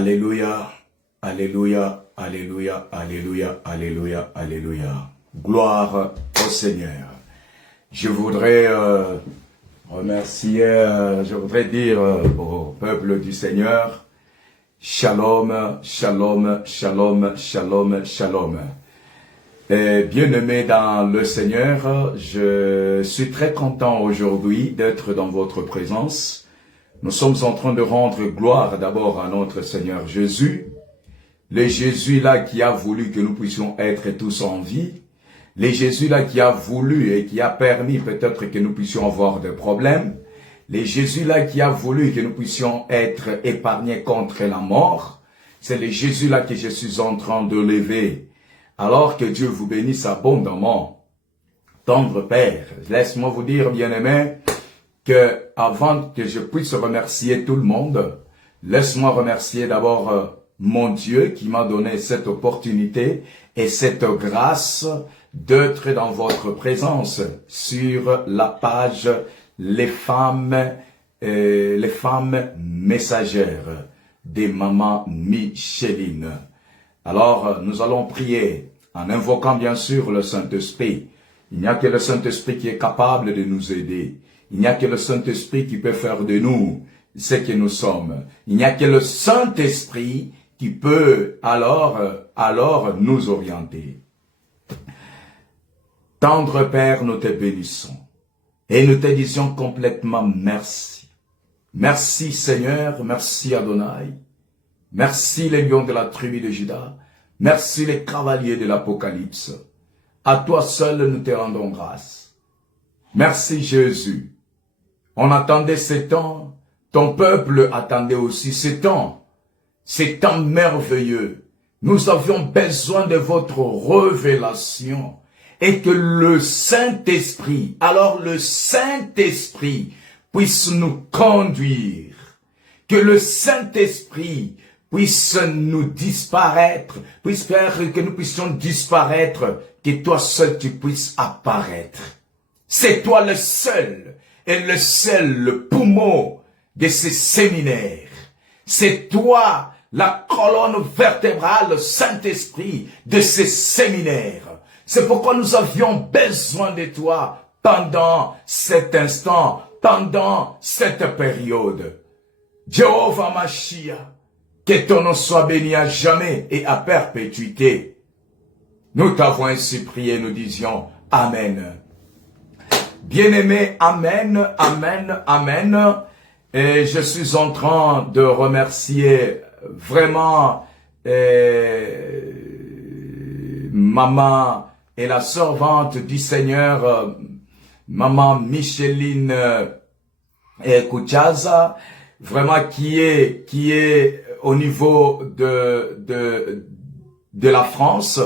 Alléluia, Alléluia, Alléluia, Alléluia, Alléluia, Alléluia. Gloire au Seigneur. Je voudrais remercier, je voudrais dire au peuple du Seigneur, Shalom, Shalom, Shalom, Shalom, Shalom. Bien-aimés dans le Seigneur, je suis très content aujourd'hui d'être dans votre présence. Nous sommes en train de rendre gloire d'abord à notre Seigneur Jésus, le Jésus là qui a voulu que nous puissions être tous en vie, le Jésus là qui a voulu et qui a permis peut-être que nous puissions avoir des problèmes, le Jésus là qui a voulu que nous puissions être épargnés contre la mort, c'est le Jésus là que je suis en train de lever. Alors que Dieu vous bénisse abondamment, tendre Père, laisse-moi vous dire, bien-aimés, que avant que je puisse remercier tout le monde, laisse-moi remercier d'abord mon Dieu qui m'a donné cette opportunité et cette grâce d'être dans votre présence sur la page les femmes messagères des mamans Micheline. Alors, nous allons prier en invoquant bien sûr le Saint-Esprit. Il n'y a que le Saint-Esprit qui est capable de nous aider. Il n'y a que le Saint-Esprit qui peut faire de nous ce que nous sommes. Il n'y a que le Saint-Esprit qui peut alors nous orienter. Tendre Père, nous te bénissons et nous te disons complètement merci. Merci Seigneur, merci Adonai. Merci les lions de la tribu de Juda. Merci les cavaliers de l'Apocalypse. À toi seul nous te rendons grâce. Merci Jésus. On attendait ces temps. Ton peuple attendait aussi ces temps. Ces temps merveilleux. Nous avions besoin de votre révélation. Et que le Saint-Esprit, alors le Saint-Esprit puisse nous conduire. Que le Saint-Esprit puisse nous disparaître, puisse faire que nous puissions disparaître, que toi seul tu puisses apparaître. C'est toi le seul et le seul le poumon de ces séminaires. C'est toi la colonne vertébrale, Saint-Esprit, de ces séminaires. C'est pourquoi nous avions besoin de toi pendant cet instant, pendant cette période. Jéhovah Mashiach, que ton nom soit béni à jamais et à perpétuité. Nous t'avons ainsi prié, nous disions Amen. Bien-aimés, Amen, Amen, Amen. Et je suis en train de remercier vraiment maman et la servante du Seigneur, maman Micheline Kouchaza, vraiment qui est au niveau de la France.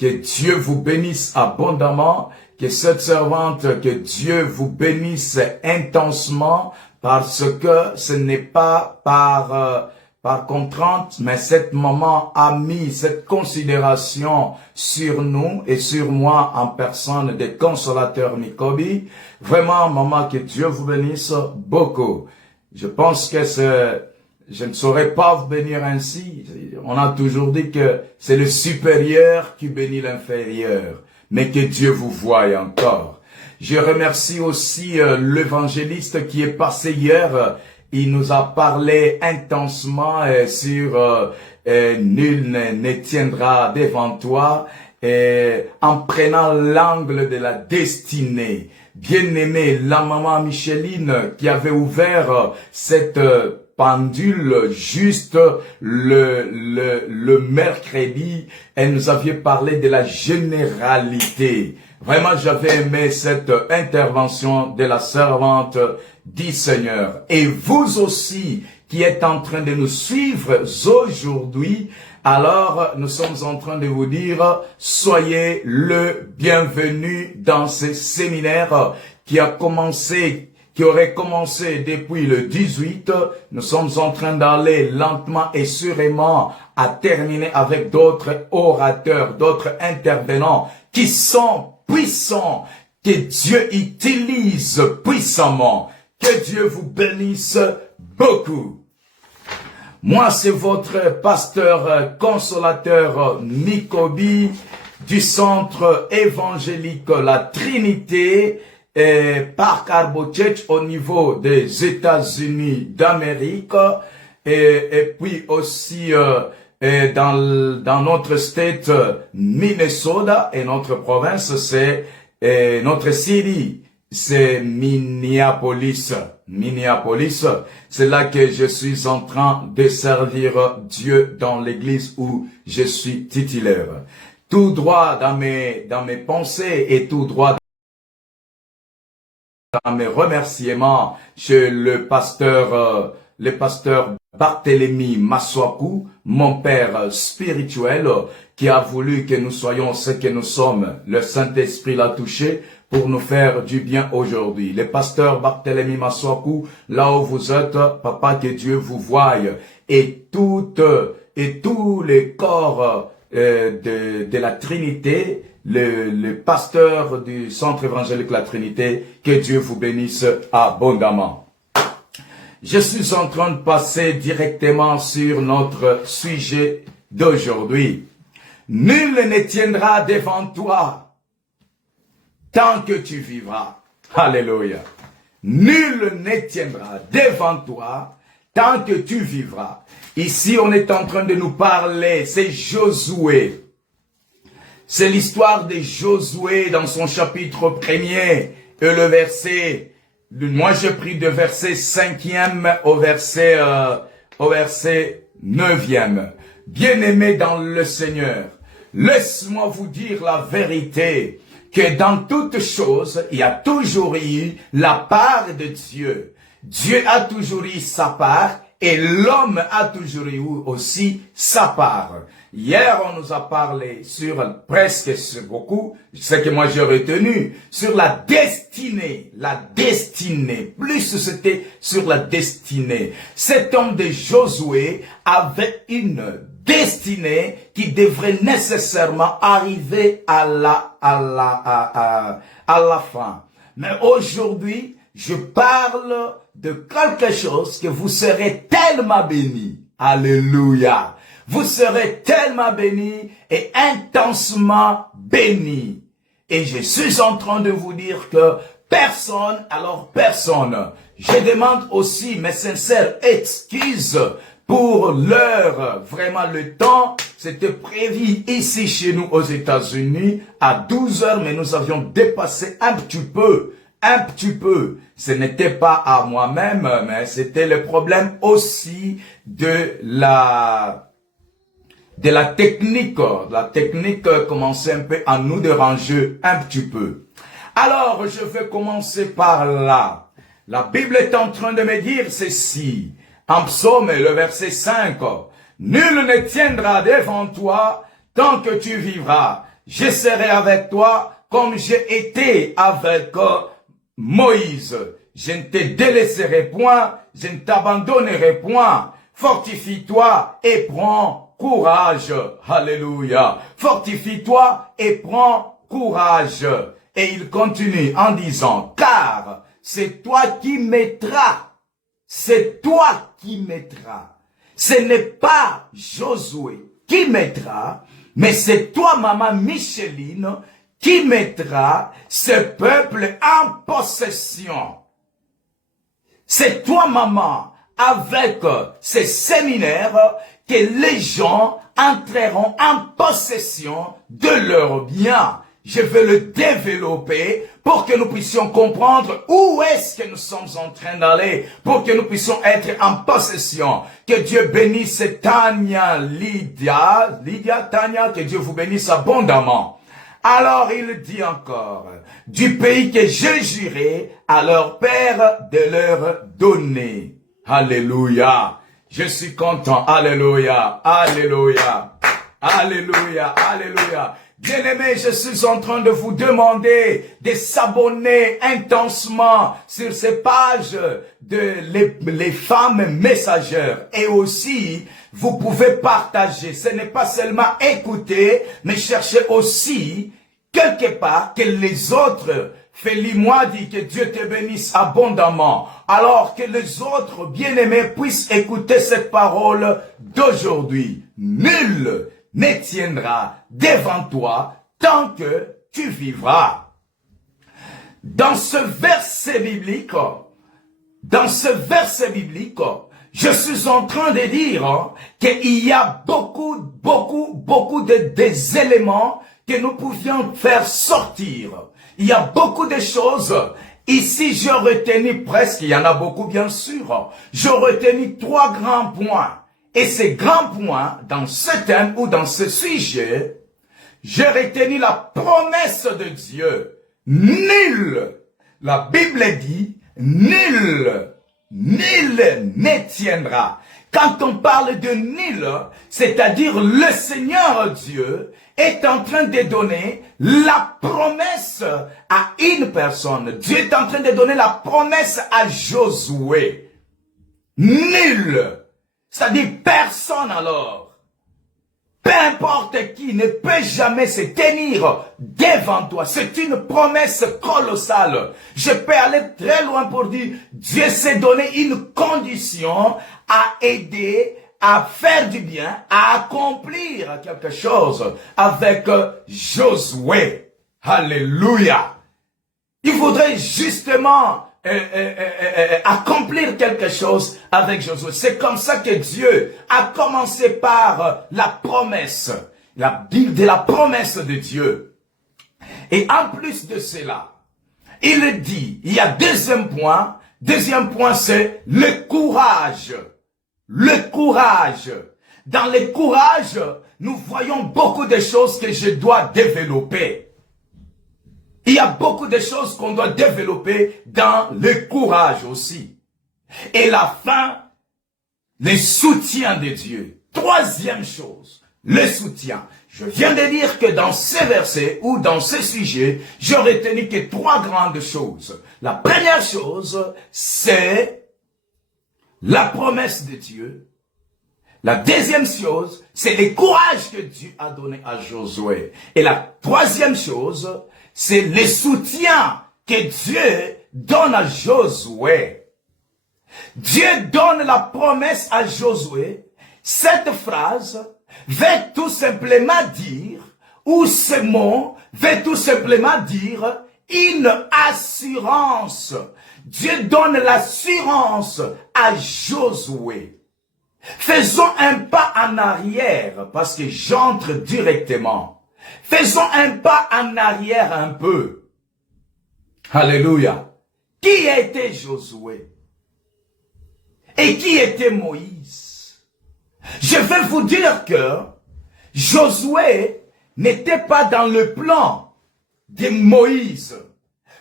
Que Dieu vous bénisse abondamment, que cette servante, que Dieu vous bénisse intensement, parce que ce n'est pas par contrainte, mais cette maman a mis cette considération sur nous et sur moi en personne des consolateurs Nikobi. Vraiment, maman, que Dieu vous bénisse beaucoup. Je pense que je ne saurais pas vous bénir ainsi. On a toujours dit que c'est le supérieur qui bénit l'inférieur, mais que Dieu vous voie encore. Je remercie aussi l'évangéliste qui est passé hier. Il nous a parlé intensement sur nul ne tiendra devant toi, en prenant l'angle de la destinée. Bien-aimé, la maman Micheline qui avait ouvert cette pendule juste le mercredi, elle nous avait parlé de la généralité. Vraiment, j'avais aimé cette intervention de la servante du Seigneur. Et vous aussi, qui êtes en train de nous suivre aujourd'hui, alors nous sommes en train de vous dire, soyez le bienvenu dans ce séminaire qui aurait commencé depuis le 18. Nous sommes en train d'aller lentement et sûrement à terminer avec d'autres orateurs, d'autres intervenants qui sont puissants, que Dieu utilise puissamment. Que Dieu vous bénisse beaucoup. Moi, c'est votre pasteur consolateur Mikobi du centre évangélique La Trinité, Park Harbor Church au niveau des États-Unis d'Amérique, et puis aussi dans notre state Minnesota, et notre province, c'est notre city, c'est Minneapolis. Minneapolis, c'est là que je suis en train de servir Dieu dans l'église où je suis titulaire. Tout droit dans mes pensées et tout droit dans mes remerciements chez le pasteur Barthélemy Maswaku, mon père spirituel, qui a voulu que nous soyons ce que nous sommes. Le Saint-Esprit l'a touché pour nous faire du bien aujourd'hui. Le pasteur Barthélemy Maswaku, là où vous êtes, papa, que Dieu vous voie, et tous les corps de la Trinité, le pasteur du centre évangélique La Trinité, que Dieu vous bénisse abondamment. Je suis en train de passer directement sur notre sujet d'aujourd'hui. Nul ne tiendra devant toi tant que tu vivras. Alléluia. Nul ne tiendra devant toi tant que tu vivras. Ici, on est en train de nous parler, c'est Josué. C'est l'histoire de Josué dans son chapitre 1er et le verset, moi j'ai pris de verset 5e au verset 9e. Bien-aimés dans le Seigneur, laisse-moi vous dire la vérité, que dans toutes choses, il y a toujours eu la part de Dieu. Dieu a toujours eu sa part et l'homme a toujours eu aussi sa part. Hier, on nous a parlé sur presque beaucoup, ce que moi j'ai retenu, sur la destinée. Plus c'était sur la destinée. Cet homme de Josué avait une destinée qui devrait nécessairement arriver à la fin. Mais aujourd'hui, je parle de quelque chose que vous serez tellement bénis. Alléluia. Vous serez tellement bénis et intensement bénis. Et je suis en train de vous dire que personne, je demande aussi mes sincères excuses pour l'heure. Vraiment, le temps, c'était prévu ici chez nous aux États-Unis à 12 heures, mais nous avions dépassé un petit peu. Ce n'était pas à moi-même, mais c'était le problème aussi de la technique. La technique commençait un peu à nous déranger un petit peu. Alors, je vais commencer par là. La Bible est en train de me dire ceci. En psaume, le verset 5. Nul ne tiendra devant toi tant que tu vivras. Je serai avec toi comme j'ai été avec Moïse. Je ne te délaisserai point, je ne t'abandonnerai point. Fortifie-toi et prends courage. Alléluia. Fortifie-toi et prends courage. Et il continue en disant, car c'est toi qui mettras. C'est toi qui mettras. Ce n'est pas Josué qui mettra, mais c'est toi, maman Micheline, qui mettra ce peuple en possession. C'est toi, maman, avec ces séminaires, que les gens entreront en possession de leurs biens. Je vais le développer pour que nous puissions comprendre où est-ce que nous sommes en train d'aller, pour que nous puissions être en possession. Que Dieu bénisse Tania, Tania, que Dieu vous bénisse abondamment. Alors il dit encore, du pays que je jurai à leur père de leur donner. Alléluia. Je suis content. Alléluia. Alléluia. Alléluia. Alléluia. Bien-aimés, je suis en train de vous demander de s'abonner intensement sur ces pages de les femmes messagères. Et aussi, vous pouvez partager. Ce n'est pas seulement écouter, mais chercher aussi quelque part que les autres Félie-moi dit que Dieu te bénisse abondamment. Alors que les autres bien-aimés puissent écouter cette parole d'aujourd'hui. Nul ne tiendra devant toi tant que tu vivras. Dans ce verset biblique, je suis en train de dire qu'il y a beaucoup des éléments que nous pouvions faire sortir. Il y a beaucoup de choses. Ici, je retenu presque, il y en a beaucoup bien sûr, je retenu 3 grands points. Et ces grands points, dans ce thème ou dans ce sujet, j'ai retenu la promesse de Dieu. Nul, la Bible dit, nul ne tiendra. Quand on parle de nul, c'est-à-dire le Seigneur Dieu est en train de donner la promesse à une personne. Dieu est en train de donner la promesse à Josué. Nul, c'est-à-dire personne alors. Peu importe qui ne peut jamais se tenir devant toi. C'est une promesse colossale. Je peux aller très loin pour dire, Dieu s'est donné une condition à aider, à faire du bien, à accomplir quelque chose avec Josué. Alléluia. Il faudrait justement accomplir quelque chose avec Josué. C'est comme ça que Dieu a commencé par la promesse, la Bible de la promesse de Dieu. Et en plus de cela, il dit, il y a deuxième point c'est le courage. Le courage. Dans le courage, nous voyons beaucoup de choses que je dois développer. Il y a beaucoup de choses qu'on doit développer dans le courage aussi. Et la fin, le soutien de Dieu. Troisième chose, le soutien. Je viens de dire que dans ces versets ou dans ce sujet, j'ai retenu que 3 grandes choses. La première chose, c'est la promesse de Dieu. La deuxième chose, c'est le courage que Dieu a donné à Josué. Et la troisième chose, c'est le soutien que Dieu donne à Josué. Dieu donne la promesse à Josué. Cette phrase veut tout simplement dire, ou ce mot veut tout simplement dire une assurance. Dieu donne l'assurance à Josué. Faisons un pas en arrière parce que j'entre directement. Faisons un pas en arrière un peu. Alléluia. Qui était Josué? Et qui était Moïse? Je vais vous dire que Josué n'était pas dans le plan de Moïse.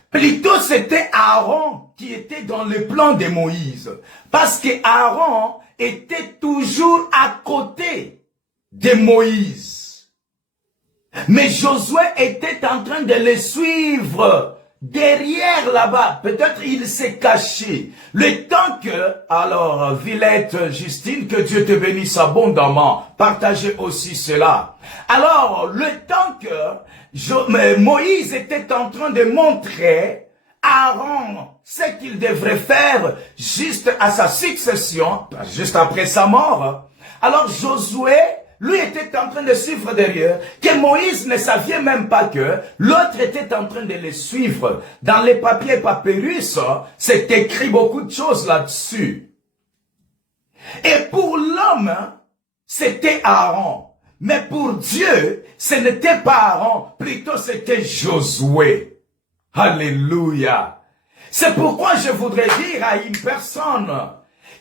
Plutôt c'était Aaron qui était dans le plan de Moïse. Parce que Aaron était toujours à côté de Moïse. Mais Josué était en train de le suivre derrière là-bas. Peut-être il s'est caché. Le temps que, alors, Villette, Justine, que Dieu te bénisse abondamment. Partagez aussi cela. Alors, le temps que Moïse était en train de montrer à Aaron ce qu'il devrait faire juste à sa succession, juste après sa mort. Alors Josué, lui était en train de suivre derrière, que Moïse ne savait même pas que l'autre était en train de le suivre. Dans les papiers papyrus, c'est écrit beaucoup de choses là-dessus. Et pour l'homme, c'était Aaron. Mais pour Dieu, ce n'était pas Aaron, plutôt c'était Josué. Alléluia. C'est pourquoi je voudrais dire à une personne,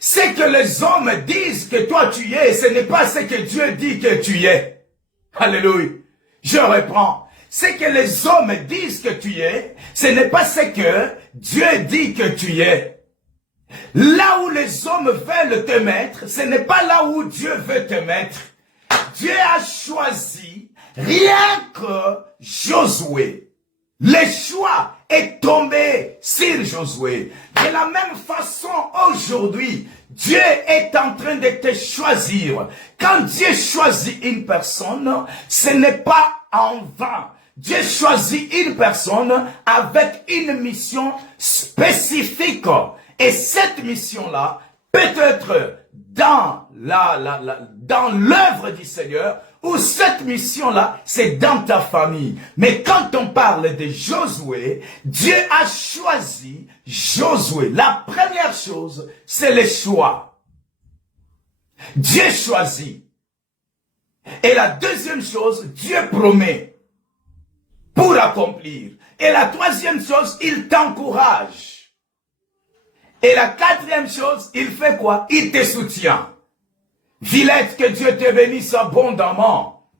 ce que les hommes disent que toi tu es, ce n'est pas ce que Dieu dit que tu es. Alléluia. Je reprends. Ce que les hommes disent que tu es, ce n'est pas ce que Dieu dit que tu es. Là où les hommes veulent te mettre, ce n'est pas là où Dieu veut te mettre. Dieu a choisi rien que Josué. Le choix est tombé sur Josué. De la même façon, aujourd'hui, Dieu est en train de te choisir. Quand Dieu choisit une personne, ce n'est pas en vain. Dieu choisit une personne avec une mission spécifique. Et cette mission-là peut être dans dans l'œuvre du Seigneur, ou cette mission-là, c'est dans ta famille. Mais quand on parle de Josué, Dieu a choisi Josué. La première chose, c'est le choix. Dieu choisit. Et la deuxième chose, Dieu promet pour accomplir. Et la troisième chose, il t'encourage. Et la quatrième chose, il fait quoi? Il te soutient. Villette, que Dieu te bénisse abondamment.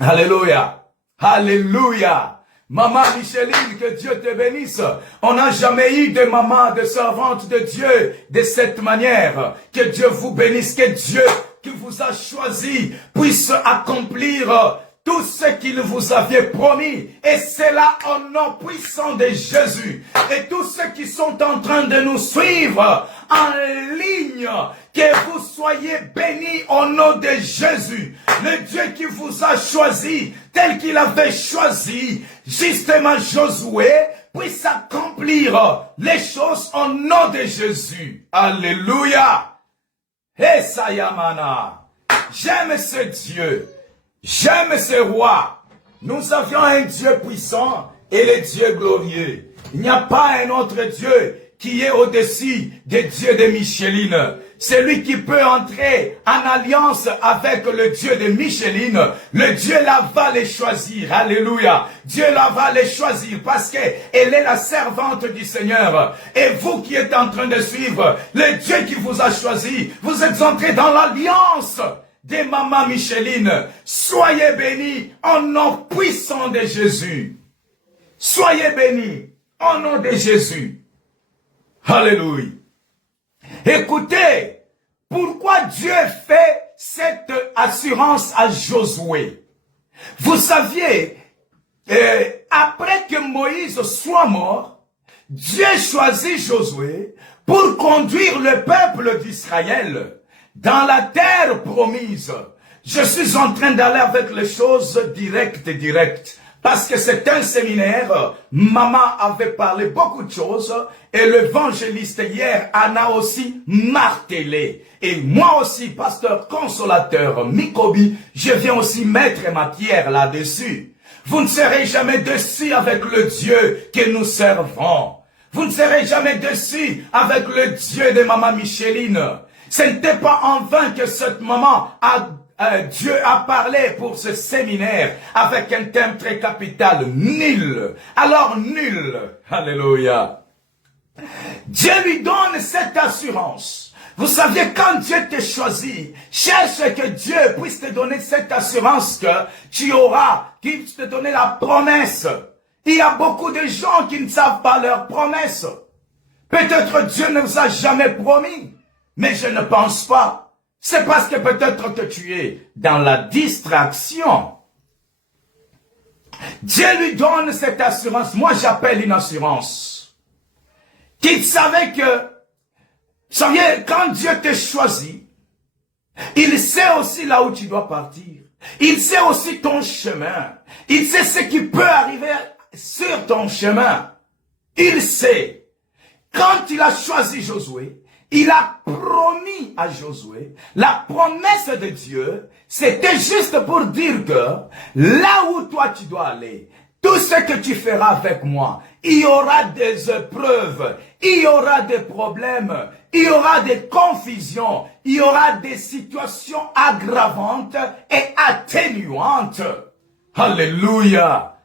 Alléluia. Alléluia. Maman Micheline, que Dieu te bénisse. On n'a jamais eu de maman, de servante de Dieu de cette manière. Que Dieu vous bénisse, que Dieu qui vous a choisi puisse accomplir tout ce qu'il vous avait promis. Et c'est là au nom puissant de Jésus. Et tous ceux qui sont en train de nous suivre en ligne, que vous soyez bénis au nom de Jésus. Le Dieu qui vous a choisi, tel qu'il avait choisi, justement Josué, puisse accomplir les choses au nom de Jésus. Alléluia. Et Sayamana. J'aime ce Dieu. J'aime ce roi. Nous avions un Dieu puissant et le Dieu glorieux. Il n'y a pas un autre Dieu qui est au-dessus des dieux de Micheline. Celui qui peut entrer en alliance avec le Dieu de Micheline, le Dieu là va les choisir. Alléluia. Dieu là va les choisir parce qu'elle est la servante du Seigneur. Et vous qui êtes en train de suivre le Dieu qui vous a choisi, vous êtes entrés dans l'alliance de Maman Micheline. Soyez bénis au nom puissant de Jésus. Soyez bénis au nom de Jésus. Alléluia. Écoutez, pourquoi Dieu fait cette assurance à Josué? Vous saviez, après que Moïse soit mort, Dieu choisit Josué pour conduire le peuple d'Israël dans la terre promise. Je suis en train d'aller avec les choses directes. Parce que c'est un séminaire, maman avait parlé beaucoup de choses et l'évangéliste hier en a aussi martelé. Et moi aussi, pasteur consolateur Mikobi, je viens aussi mettre ma pierre là-dessus. Vous ne serez jamais déçus avec le Dieu que nous servons. Vous ne serez jamais déçus avec le Dieu de maman Micheline. Ce n'était pas en vain que cette maman Dieu a parlé pour ce séminaire avec un thème très capital, nul. Alors nul. Alléluia. Dieu lui donne cette assurance. Vous savez, quand Dieu te choisit, cherche que Dieu puisse te donner cette assurance que tu auras, qu'il puisse te donner la promesse. Il y a beaucoup de gens qui ne savent pas leur promesse. Peut-être Dieu ne vous a jamais promis, mais je ne pense pas. C'est parce que peut-être que tu es dans la distraction. Dieu lui donne cette assurance. Moi, j'appelle une assurance. Qu'il savait que, quand Dieu te choisit, il sait aussi là où tu dois partir. Il sait aussi ton chemin. Il sait ce qui peut arriver sur ton chemin. Il sait. Quand il a choisi Josué, il a promis à Josué, la promesse de Dieu, c'était juste pour dire que là où toi tu dois aller, tout ce que tu feras avec moi, il y aura des épreuves, il y aura des problèmes, il y aura des confusions, il y aura des situations aggravantes et atténuantes. Alléluia.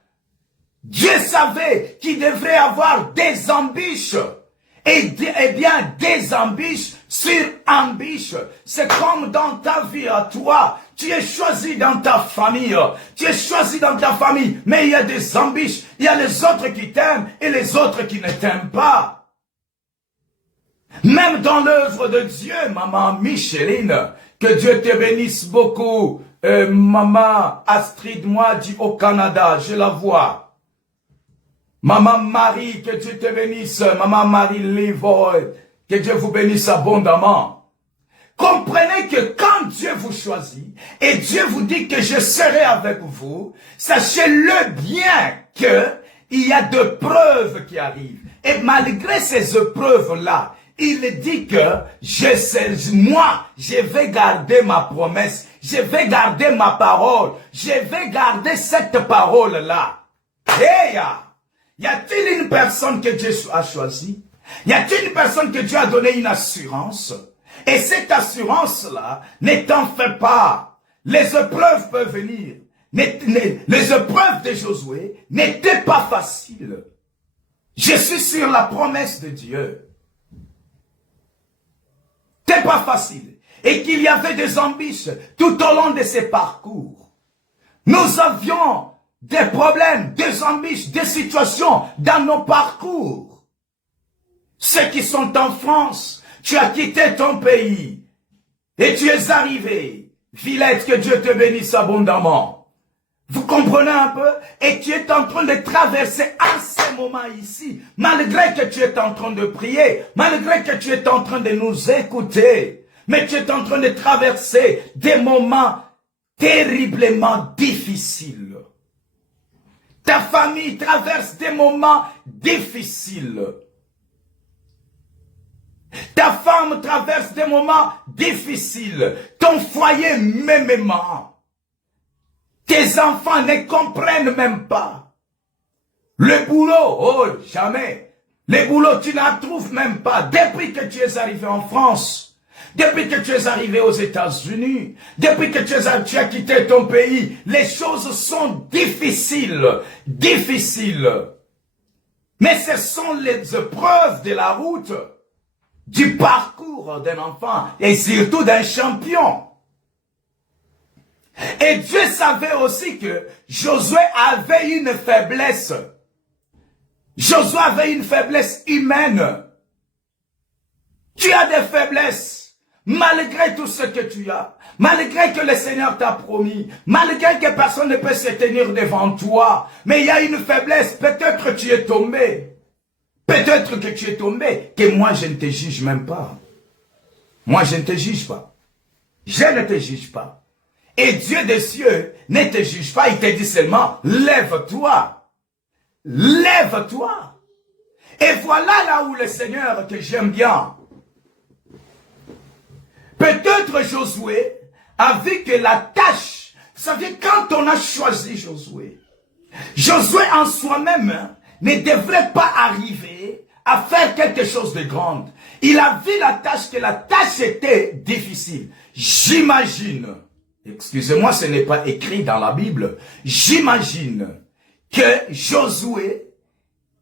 Dieu savait qu'il devrait avoir des embûches. Et bien, des embûches sur embûches. C'est comme dans ta vie à toi. Tu es choisi dans ta famille. Tu es choisi dans ta famille. Mais il y a des embûches. Il y a les autres qui t'aiment et les autres qui ne t'aiment pas. Même dans l'œuvre de Dieu, maman Micheline, que Dieu te bénisse beaucoup. Maman Astrid, moi, dit au Canada, je la vois. Maman Marie, que Dieu te bénisse. Maman Marie Livoy, que Dieu vous bénisse abondamment. Comprenez que quand Dieu vous choisit et Dieu vous dit que je serai avec vous, sachez-le bien que il y a de preuves qui arrivent. Et malgré ces épreuves-là, il dit que moi, je vais garder ma promesse, je vais garder ma parole, je vais garder cette parole-là. Hey, y a-t-il une personne que Dieu a choisie? Y a-t-il une personne que Dieu a donné une assurance? Et cette assurance-là, ne t'en fais pas. Les épreuves peuvent venir. Les épreuves de Josué n'étaient pas faciles. Je suis sur la promesse de Dieu. C'était pas facile. Et qu'il y avait des embûches tout au long de ces parcours. Nous avions des problèmes, des embûches, des situations dans nos parcours. Ceux qui sont en France, tu as quitté ton pays et tu es arrivé. Villette, que Dieu te bénisse abondamment. Vous comprenez un peu? Et tu es en train de traverser en ce moment ici, malgré que tu es en train de prier, malgré que tu es en train de nous écouter, mais tu es en train de traverser des moments terriblement difficiles. Ta famille traverse des moments difficiles. Ta femme traverse des moments difficiles. Ton foyer mêmement. Tes enfants ne comprennent même pas. Le boulot, oh, jamais. Le boulot, tu n'en trouves même pas. Depuis que tu es arrivé en France, depuis que tu es arrivé aux États-Unis, depuis que tu as quitté ton pays, les choses sont difficiles. Difficiles. Mais ce sont les épreuves de la route, du parcours d'un enfant et surtout d'un champion. Et Dieu savait aussi que Josué avait une faiblesse. Josué avait une faiblesse humaine. Tu as des faiblesses, malgré tout ce que tu as, malgré que le Seigneur t'a promis, malgré que personne ne peut se tenir devant toi. Mais il y a une faiblesse, peut-être que tu es tombé. Peut-être que tu es tombé, que moi je ne te juge même pas. Moi je ne te juge pas. Je ne te juge pas. Et Dieu des cieux ne te juge pas, il te dit seulement, lève-toi. Lève-toi. Et voilà là où le Seigneur que j'aime bien. Peut-être Josué a vu que la tâche, vous savez, quand on a choisi Josué, Josué en soi-même ne devrait pas arriver à faire quelque chose de grand. Il a vu la tâche, que la tâche était difficile. J'imagine, excusez-moi, ce n'est pas écrit dans la Bible, j'imagine que Josué,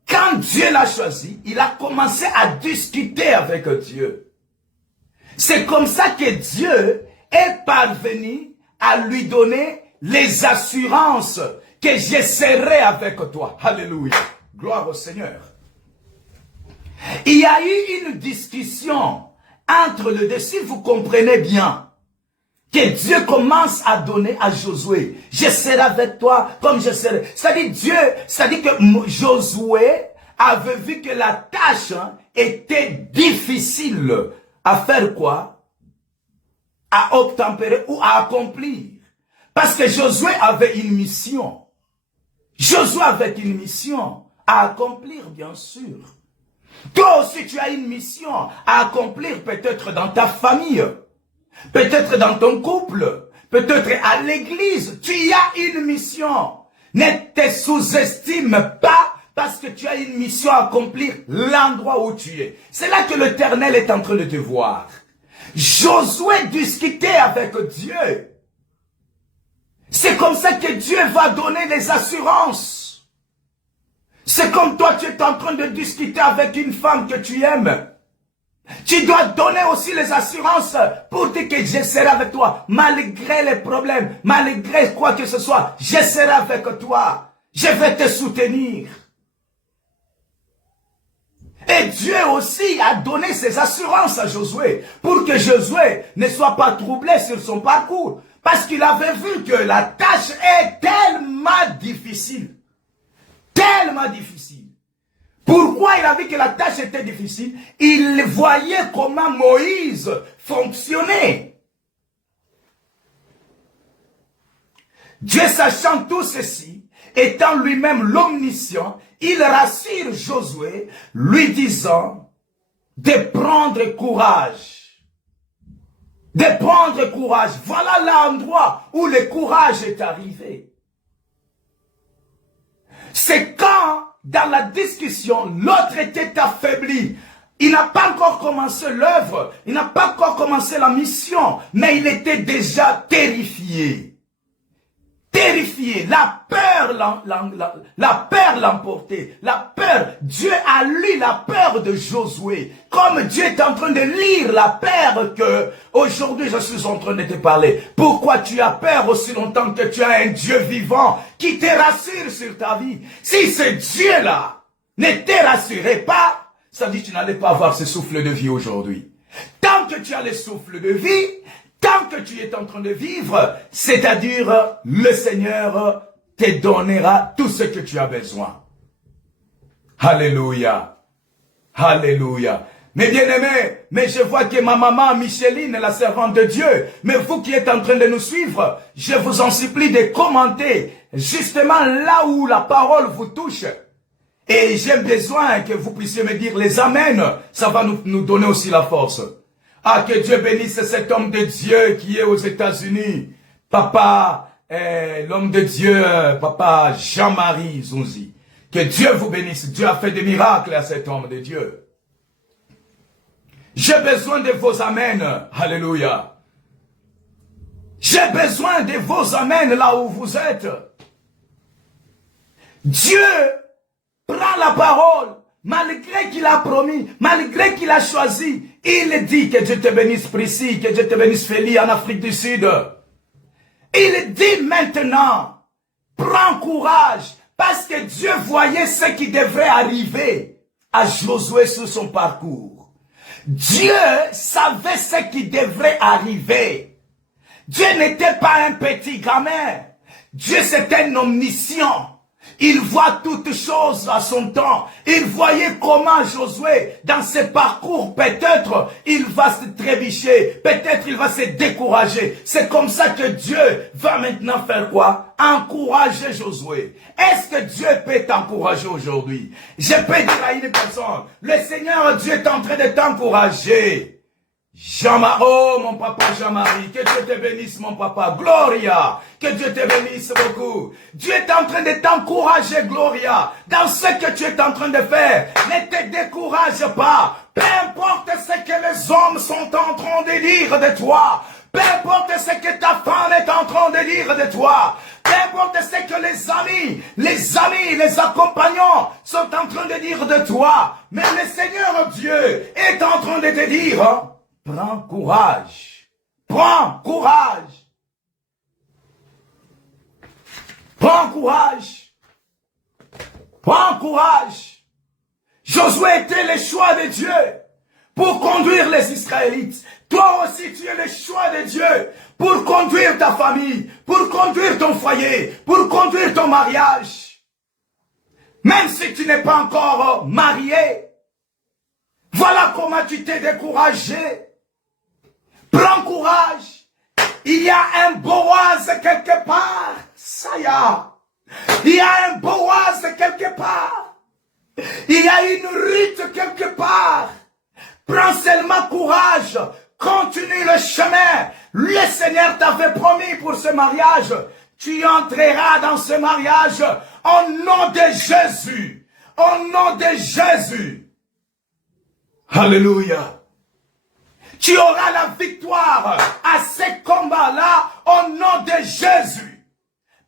quand Dieu l'a choisi, il a commencé à discuter avec Dieu. C'est comme ça que Dieu est parvenu à lui donner les assurances que je serai avec toi. Alléluia. Gloire au Seigneur. Il y a eu une discussion entre les deux. Si vous comprenez bien que Dieu commence à donner à Josué, je serai avec toi comme je serai. C'est-à-dire que Josué avait vu que la tâche était difficile à faire quoi? À obtempérer ou à accomplir. Parce que Josué avait une mission. Josué avait une mission à accomplir, bien sûr. Toi aussi, tu as une mission à accomplir, peut-être dans ta famille, peut-être dans ton couple, peut-être à l'église. Tu y as une mission. Ne te sous-estime pas parce que tu as une mission à accomplir l'endroit où tu es. C'est là que l'Éternel est en train de te voir. Josué discutait avec Dieu. C'est comme ça que Dieu va donner les assurances. C'est comme toi, tu es en train de discuter avec une femme que tu aimes. Tu dois donner aussi les assurances pour dire que je serai avec toi. Malgré les problèmes, malgré quoi que ce soit, je serai avec toi. Je vais te soutenir. Et Dieu aussi a donné ses assurances à Josué pour que Josué ne soit pas troublé sur son parcours. Parce qu'il avait vu que la tâche est tellement difficile. Tellement difficile. Pourquoi il a vu que la tâche était difficile? Il voyait comment Moïse fonctionnait. Dieu sachant tout ceci, étant lui-même l'omniscient, il rassure Josué, lui disant de prendre courage. De prendre courage. Voilà l'endroit où le courage est arrivé. C'est quand, dans la discussion, l'autre était affaibli. Il n'a pas encore commencé l'œuvre, il n'a pas encore commencé la mission, mais il était déjà terrifié. Terrifié, la peur l'emportait, la peur, Dieu a lu la peur de Josué, comme Dieu est en train de lire la peur que aujourd'hui je suis en train de te parler. Pourquoi tu as peur aussi longtemps que tu as un Dieu vivant qui te rassure sur ta vie? Si ce Dieu-là ne te rassurait pas, ça dit que tu n'allais pas avoir ce souffle de vie aujourd'hui. Tant que tu as le souffle de vie, tant que tu es en train de vivre, c'est-à-dire le Seigneur te donnera tout ce que tu as besoin. Alléluia. Alléluia. Mais bien-aimés, mais je vois que ma maman Micheline, la servante de Dieu, mais vous qui êtes en train de nous suivre, je vous en supplie de commenter justement là où la parole vous touche. Et j'ai besoin que vous puissiez me dire les amens. Ça va nous donner aussi la force. Ah, que Dieu bénisse cet homme de Dieu qui est aux États-Unis. Papa, l'homme de Dieu, Papa Jean-Marie Zunzi. Que Dieu vous bénisse. Dieu a fait des miracles à cet homme de Dieu. J'ai besoin de vos amens. Alléluia. J'ai besoin de vos amens là où vous êtes. Dieu prend la parole. Malgré qu'il a promis, malgré qu'il a choisi, il dit que Dieu te bénisse Priscille, que Dieu te bénisse Félie en Afrique du Sud. Il dit maintenant, prends courage, parce que Dieu voyait ce qui devrait arriver à Josué sur son parcours. Dieu savait ce qui devrait arriver. Dieu n'était pas un petit gamin. Dieu c'est un omniscient. Il voit toutes choses à son temps. Il voyait comment Josué, dans ses parcours, peut-être il va se trébucher, peut-être il va se décourager. C'est comme ça que Dieu va maintenant faire quoi? Encourager Josué. Est-ce que Dieu peut t'encourager aujourd'hui? Je peux dire à une personne, le Seigneur Dieu est en train de t'encourager. Jean-Marie, oh mon papa Jean-Marie, que Dieu te bénisse mon papa, Gloria, que Dieu te bénisse beaucoup. Dieu est en train de t'encourager, Gloria, dans ce que tu es en train de faire. Ne te décourage pas, peu importe ce que les hommes sont en train de dire de toi, peu importe ce que ta femme est en train de dire de toi, peu importe ce que les amis, les accompagnants sont en train de dire de toi, mais le Seigneur Dieu est en train de te dire, prends courage. Prends courage. Prends courage. Prends courage. Josué était le choix de Dieu pour conduire les Israélites. Toi aussi, tu es le choix de Dieu pour conduire ta famille, pour conduire ton foyer, pour conduire ton mariage. Même si tu n'es pas encore marié, voilà comment tu t'es découragé. Prends courage. Il y a un Boaz quelque part. Ça y est. Il y a un Boaz quelque part. Il y a une Ruth quelque part. Prends seulement courage. Continue le chemin. Le Seigneur t'avait promis pour ce mariage. Tu entreras dans ce mariage au nom de Jésus. Au nom de Jésus. Alléluia. Tu auras la victoire à ces combats-là au nom de Jésus.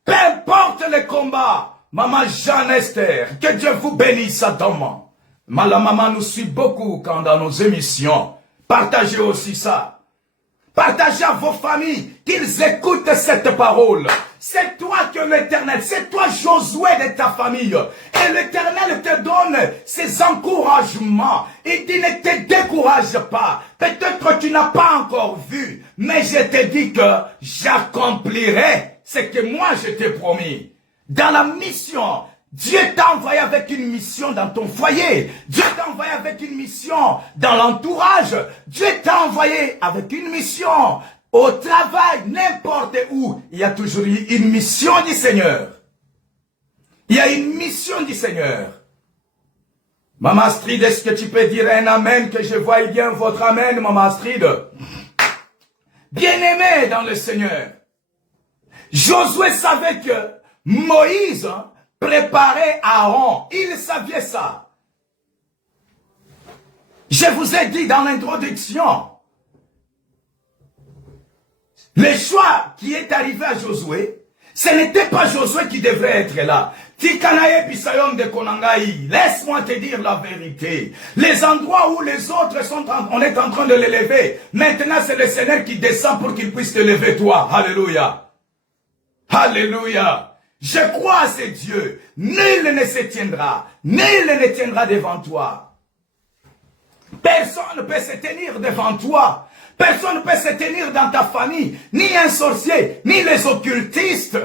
Peu importe le combat. Maman Jeanne Esther, que Dieu vous bénisse à ton la maman nous suit beaucoup quand dans nos émissions. Partagez aussi ça. Partagez à vos familles qu'ils écoutent cette parole. C'est toi que l'Éternel, c'est toi Josué de ta famille. Et l'Éternel te donne ses encouragements. Il dit ne te décourage pas. Peut-être que tu n'as pas encore vu. Mais je te dis que j'accomplirai ce que moi je t'ai promis. Dans la mission Dieu t'a envoyé avec une mission dans ton foyer. Dieu t'a envoyé avec une mission dans l'entourage. Dieu t'a envoyé avec une mission au travail, n'importe où. Il y a toujours une mission du Seigneur. Il y a une mission du Seigneur. Maman Astrid, est-ce que tu peux dire un amen, que je voie bien votre amen, Maman Astrid? Bien-aimé dans le Seigneur. Josué savait que Moïse préparait Aaron. Il savait ça. Je vous ai dit dans l'introduction, le choix qui est arrivé à Josué, ce n'était pas Josué qui devrait être là. Tikanaye Pisayom de Konangaï, laisse-moi te dire la vérité. Les endroits où les autres sont, on est en train de l'élever. Maintenant, c'est le Seigneur qui descend pour qu'il puisse te lever toi. Alléluia. Alléluia. Je crois à ce Dieu. Nul ne se tiendra. Nul ne tiendra devant toi. Personne ne peut se tenir devant toi. Personne ne peut se tenir dans ta famille. Ni un sorcier, ni les occultistes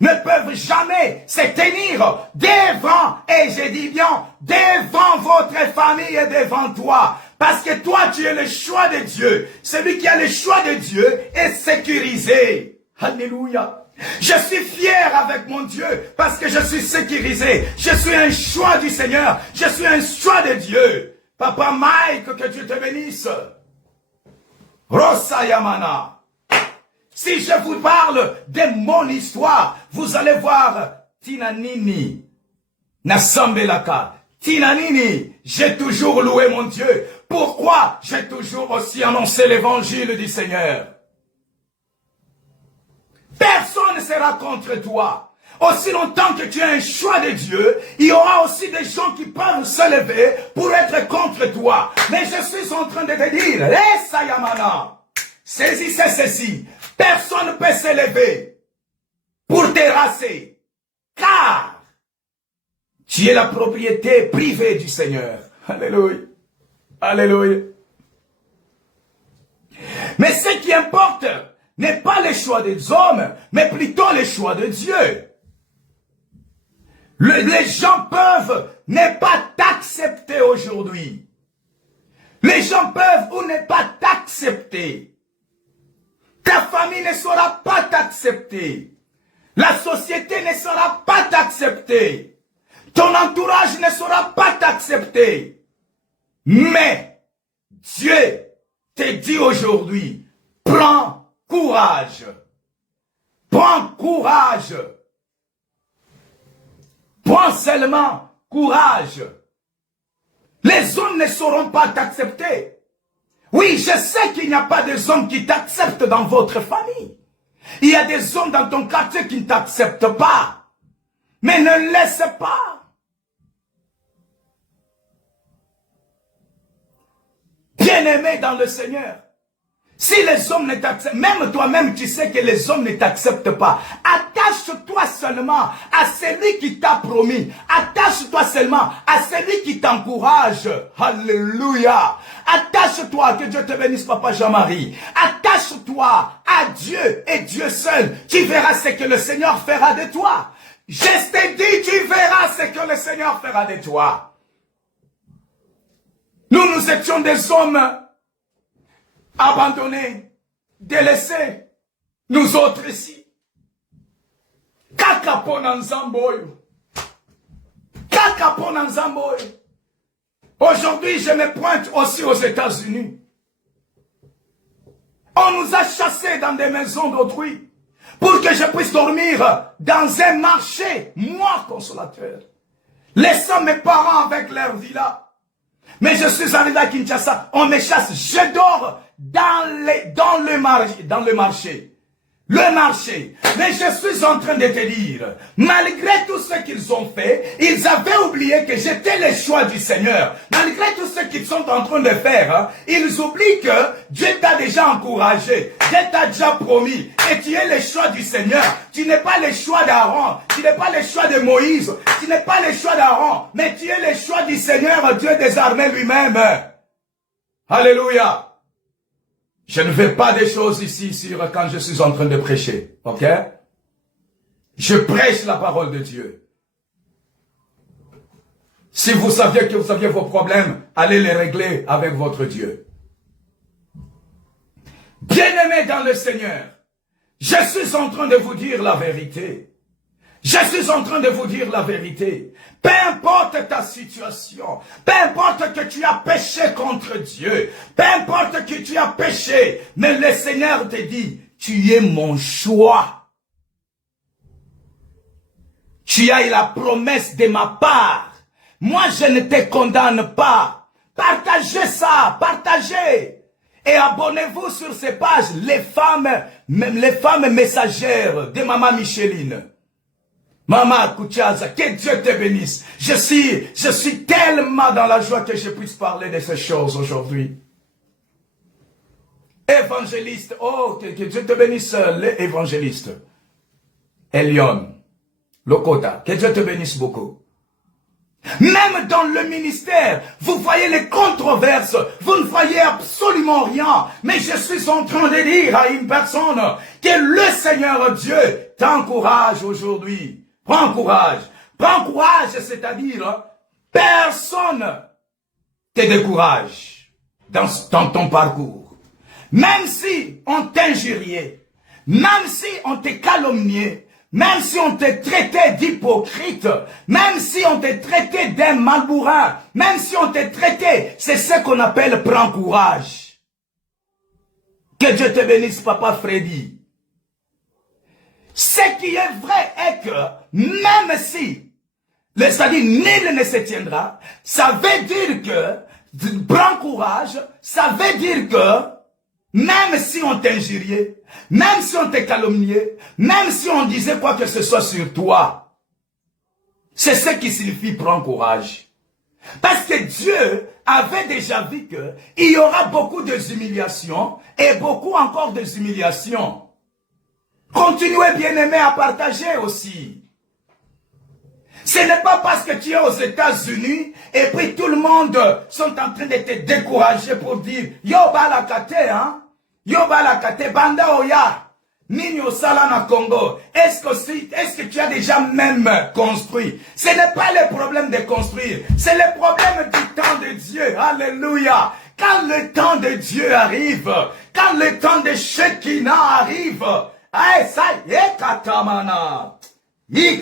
ne peuvent jamais se tenir devant, et je dis bien, devant votre famille et devant toi. Parce que toi, tu es le choix de Dieu. Celui qui a le choix de Dieu est sécurisé. Alléluia. Je suis fier avec mon Dieu parce que je suis sécurisé. Je suis un choix du Seigneur. Je suis un choix de Dieu. Papa Mike, que Dieu te bénisse. Rosa Yamana. Si je vous parle de mon histoire, vous allez voir Tinanini. Nasambelaka. Tinanini. J'ai toujours loué mon Dieu. Pourquoi? J'ai toujours aussi annoncé l'évangile du Seigneur. Personne ne sera contre toi. Aussi longtemps que tu as un choix de Dieu, il y aura aussi des gens qui peuvent se lever pour être contre toi. Mais je suis en train de te dire, Sayamana, saisissez ceci. Personne ne peut se lever pour terrasser. Car tu es la propriété privée du Seigneur. Alléluia. Alléluia. Mais ce qui importe n'est pas le choix des hommes, mais plutôt le choix de Dieu. Les gens peuvent ne pas t'accepter aujourd'hui. Les gens peuvent ou ne pas t'accepter. Ta famille ne saura pas t'accepter. La société ne saura pas t'accepter. Ton entourage ne saura pas t'accepter. Mais Dieu te dit aujourd'hui, prends courage. Prends courage. Prends seulement courage. Les hommes ne sauront pas t'accepter. Oui, je sais qu'il n'y a pas des hommes qui t'acceptent dans votre famille. Il y a des hommes dans ton quartier qui ne t'acceptent pas. Mais ne laisse pas. Bien-aimé dans le Seigneur. Si les hommes ne t'acceptent, même toi-même tu sais que les hommes ne t'acceptent pas. Attache-toi seulement à celui qui t'a promis. Attache-toi seulement à celui qui t'encourage. Alléluia. Attache-toi, que Dieu te bénisse, Papa Jean-Marie. Attache-toi à Dieu et Dieu seul. Tu verras ce que le Seigneur fera de toi. Je t'ai dit, tu verras ce que le Seigneur fera de toi. Nous étions des hommes abandonnés, délaissés, nous autres ici. Kakapona Nzamboyo. Kakapona Nzamboyo. Aujourd'hui, je me pointe aussi aux États-Unis. On nous a chassés dans des maisons d'autrui pour que je puisse dormir dans un marché, moi, consolateur. Laissant mes parents avec leur villa. Mais je suis arrivé à Kinshasa, on me chasse, je dors dans le marché. Le marché. Mais je suis en train de te dire, malgré tout ce qu'ils ont fait, ils avaient oublié que j'étais le choix du Seigneur. Malgré tout ce qu'ils sont en train de faire, hein, ils oublient que Dieu t'a déjà encouragé. Dieu t'a déjà promis. Et tu es le choix du Seigneur. Tu n'es pas le choix d'Aaron. Tu n'es pas le choix de Moïse. Tu n'es pas le choix d'Aaron. Mais tu es le choix du Seigneur, Dieu des armées lui-même. Alléluia. Je ne fais pas des choses ici quand je suis en train de prêcher. Ok? Je prêche la parole de Dieu. Si vous saviez que vous aviez vos problèmes, allez les régler avec votre Dieu. Bien-aimés dans le Seigneur, je suis en train de vous dire la vérité. Je suis en train de vous dire la vérité. Peu importe ta situation, peu importe que tu as péché contre Dieu, peu importe que tu as péché, mais le Seigneur te dit, tu es mon choix. Tu as eu la promesse de ma part. Moi, je ne te condamne pas. Partagez ça, partagez. Et abonnez-vous sur ces pages, les femmes messagères de Maman Micheline. Maman Kouchaza, que Dieu te bénisse. Je suis tellement dans la joie que je puisse parler de ces choses aujourd'hui. Évangéliste, oh, que Dieu te bénisse, l'évangéliste. Elion, Lokota, que Dieu te bénisse beaucoup. Même dans le ministère, vous voyez les controverses, vous ne voyez absolument rien. Mais je suis en train de dire à une personne que le Seigneur Dieu t'encourage aujourd'hui. Prends courage. Prends courage, c'est-à-dire, personne te décourage dans ton parcours. Même si on t'injuriait, même si on te calomniait, même si on te traitait d'hypocrite, même si on te traitait d'un malbourrin, même si on te traitait, c'est ce qu'on appelle prends courage. Que Dieu te bénisse, Papa Freddy. Ce qui est vrai est que, même si, c'est-à-dire nul ne se tiendra, ça veut dire que, prends courage, ça veut dire que, même si on t'injuriait, même si on te calomniait, même si on disait quoi que ce soit sur toi, c'est ce qui signifie prends courage. Parce que Dieu avait déjà vu qu'il y aura beaucoup de humiliations et beaucoup encore de humiliations. Continuez, bien-aimés, à partager aussi. Ce n'est pas parce que tu es aux États-Unis et puis tout le monde sont en train de te décourager pour dire yo balakate, hein? Yo balakate, banda oya. Nini osala na Congo. Est-ce que tu as déjà même construit? Ce n'est pas le problème de construire. C'est le problème du temps de Dieu. Alléluia. Quand le temps de Dieu arrive, quand le temps de Shekinah arrive, eh, ça y est, katamana. Il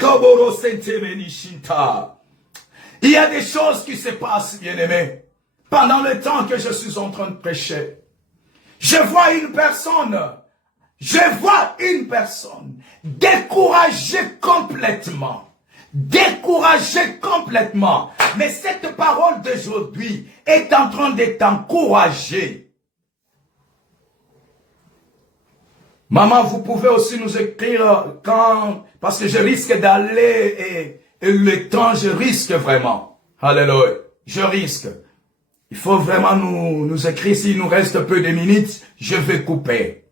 y a des choses qui se passent, bien-aimés. Pendant le temps que je suis en train de prêcher, je vois une personne découragée complètement. Découragée complètement. Mais cette parole d'aujourd'hui est en train de t'encourager. Maman, vous pouvez aussi nous écrire parce que je risque d'aller et le temps, je risque vraiment. Alléluia. Je risque. Il faut vraiment nous écrire. S'il nous reste peu de minutes, je vais couper.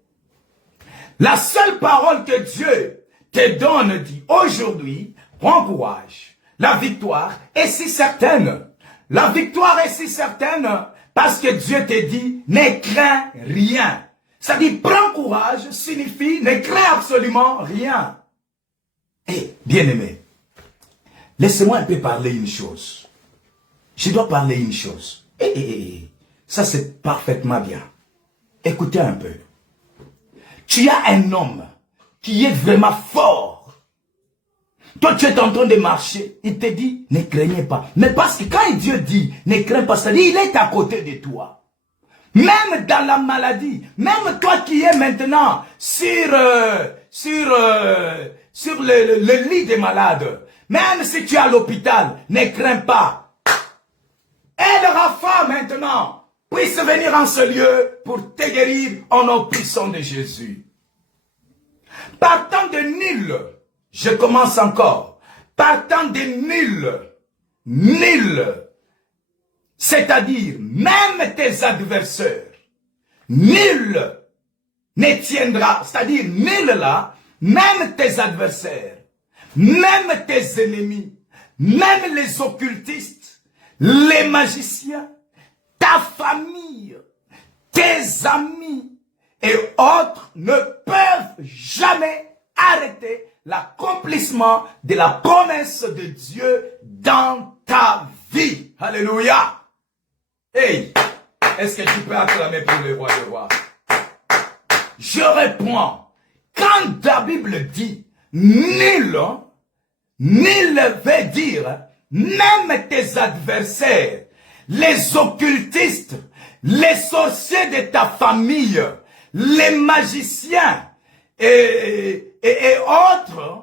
La seule parole que Dieu te donne dit aujourd'hui, prends courage. La victoire est si certaine. La victoire est si certaine parce que Dieu te dit, ne crains rien. Ça dit, prends courage signifie, ne crains absolument rien. Et, bien-aimé, laissez-moi un peu parler une chose. Je dois parler une chose. Ça c'est parfaitement bien. Écoutez un peu. Tu as un homme qui est vraiment fort. Toi, tu es en train de marcher. Il te dit, ne craignez pas. Mais parce que quand Dieu dit, ne crains pas, ça dit, il est à côté de toi. Même dans la maladie, même toi qui es maintenant sur le lit des malades, même si tu es à l'hôpital, ne crains pas. Aide Rafa maintenant puisse venir en ce lieu pour te guérir au nom puissant de Jésus. Partant de nul, je commence encore. Partant de nul. C'est-à-dire, même tes adversaires, nul ne tiendra, c'est-à-dire nul là, même tes adversaires, même tes ennemis, même les occultistes, les magiciens, ta famille, tes amis et autres ne peuvent jamais arrêter l'accomplissement de la promesse de Dieu dans ta vie. dit, alléluia. Hey, est-ce que tu peux acclamer pour le roi des rois? Je réponds, quand la Bible dit nul, nul veut dire même tes adversaires, les occultistes, les sorciers de ta famille, les magiciens et autres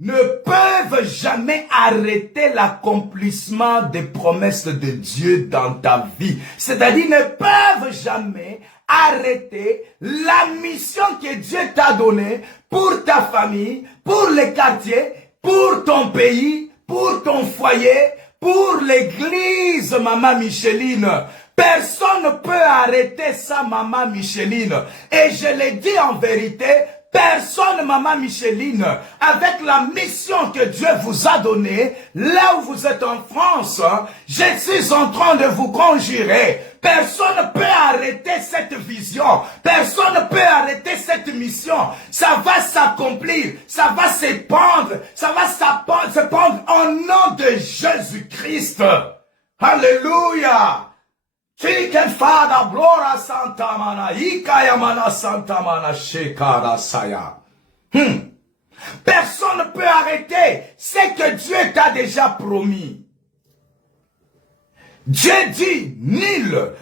ne peuvent jamais arrêter l'accomplissement des promesses de Dieu dans ta vie. C'est-à-dire ne peuvent jamais arrêter la mission que Dieu t'a donnée pour ta famille, pour les quartiers, pour ton pays, pour ton foyer, pour l'église, Maman Micheline. Personne ne peut arrêter ça, Maman Micheline. Et je le dis en vérité, personne, Maman Micheline, avec la mission que Dieu vous a donnée, là où vous êtes en France, je suis en train de vous conjurer. Personne ne peut arrêter cette vision. Personne ne peut arrêter cette mission. Ça va s'accomplir. Ça va s'épandre. Ça va s'épandre au nom de Jésus-Christ. Alléluia. Chicken Father, Blora Santa Mana, Ikayamana Santa Mana, Shekara Saya. Personne ne peut arrêter ce que Dieu t'a déjà promis. Dieu dit, nul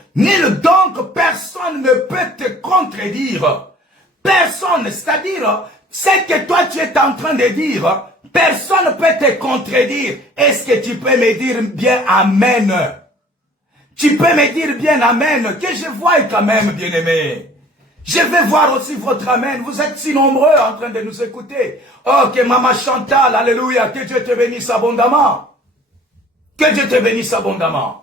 donc personne ne peut te contredire. Personne, c'est-à-dire, ce que toi tu es en train de dire, personne ne peut te contredire. Est-ce que tu peux me dire bien Amen? Tu peux me dire bien Amen, que je voie quand même, bien-aimé. Je vais voir aussi votre Amen. Vous êtes si nombreux en train de nous écouter. Oh, que Maman Chantal, alléluia, que Dieu te bénisse abondamment. Que Dieu te bénisse abondamment.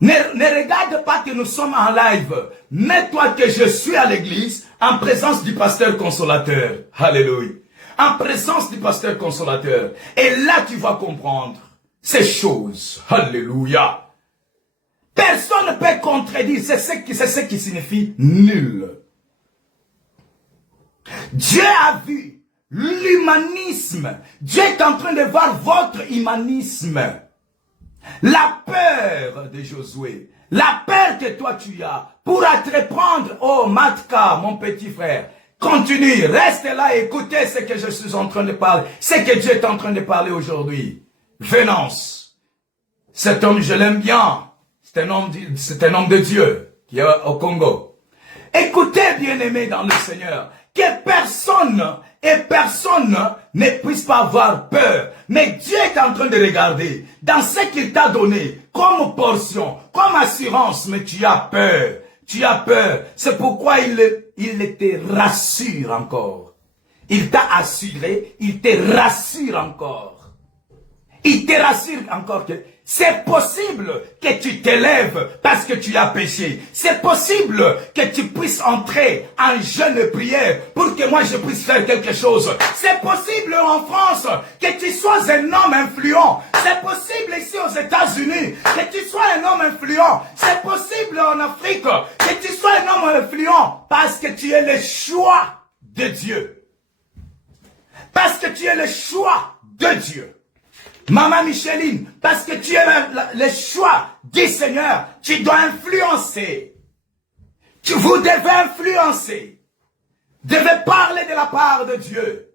Ne regarde pas que nous sommes en live. Mets-toi que je suis à l'église en présence du pasteur consolateur. Alléluia. En présence du pasteur consolateur. Et là, tu vas comprendre ces choses. Alléluia. Personne ne peut contredire. C'est ce qui signifie nul. Dieu a vu l'humanisme. Dieu est en train de voir votre humanisme. La peur de Josué. La peur que toi tu as pour entreprendre. Oh Matka, mon petit frère. Continue, reste là, écoutez ce que je suis en train de parler. Ce que Dieu est en train de parler aujourd'hui. Venance. Cet homme, je l'aime bien. C'est un homme de Dieu qui est au Congo. Écoutez, bien-aimés dans le Seigneur, que personne ne puisse pas avoir peur. Mais Dieu est en train de regarder dans ce qu'il t'a donné comme portion, comme assurance, mais tu as peur. Tu as peur. C'est pourquoi il te rassure encore. Il t'a assuré, il te rassure encore. Il te rassure encore que c'est possible que tu t'élèves parce que tu as péché. C'est possible que tu puisses entrer en jeûne et prière pour que moi je puisse faire quelque chose. C'est possible en France que tu sois un homme influent. C'est possible ici aux États-Unis que tu sois un homme influent. C'est possible en Afrique que tu sois un homme influent parce que tu es le choix de Dieu. Parce que tu es le choix de Dieu. Maman Micheline, parce que tu es le choix du Seigneur, tu dois influencer. Vous devez influencer. Devez parler de la part de Dieu.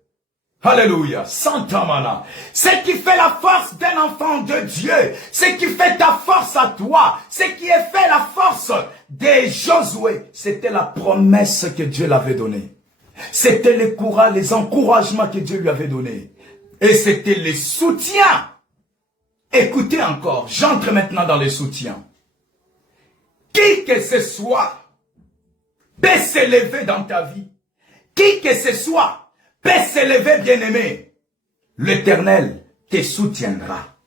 Alléluia. Santa Mana. Ce qui fait la force d'un enfant de Dieu, ce qui fait ta force à toi, ce qui a fait la force de Josué, c'était la promesse que Dieu l'avait donnée. C'était le courage, les encouragements que Dieu lui avait donnés. Et c'était les soutiens. Écoutez encore, j'entre maintenant dans les soutiens. Qui que ce soit peut s'élever dans ta vie. Qui que ce soit peut s'élever, bien-aimé. L'Éternel te soutiendra.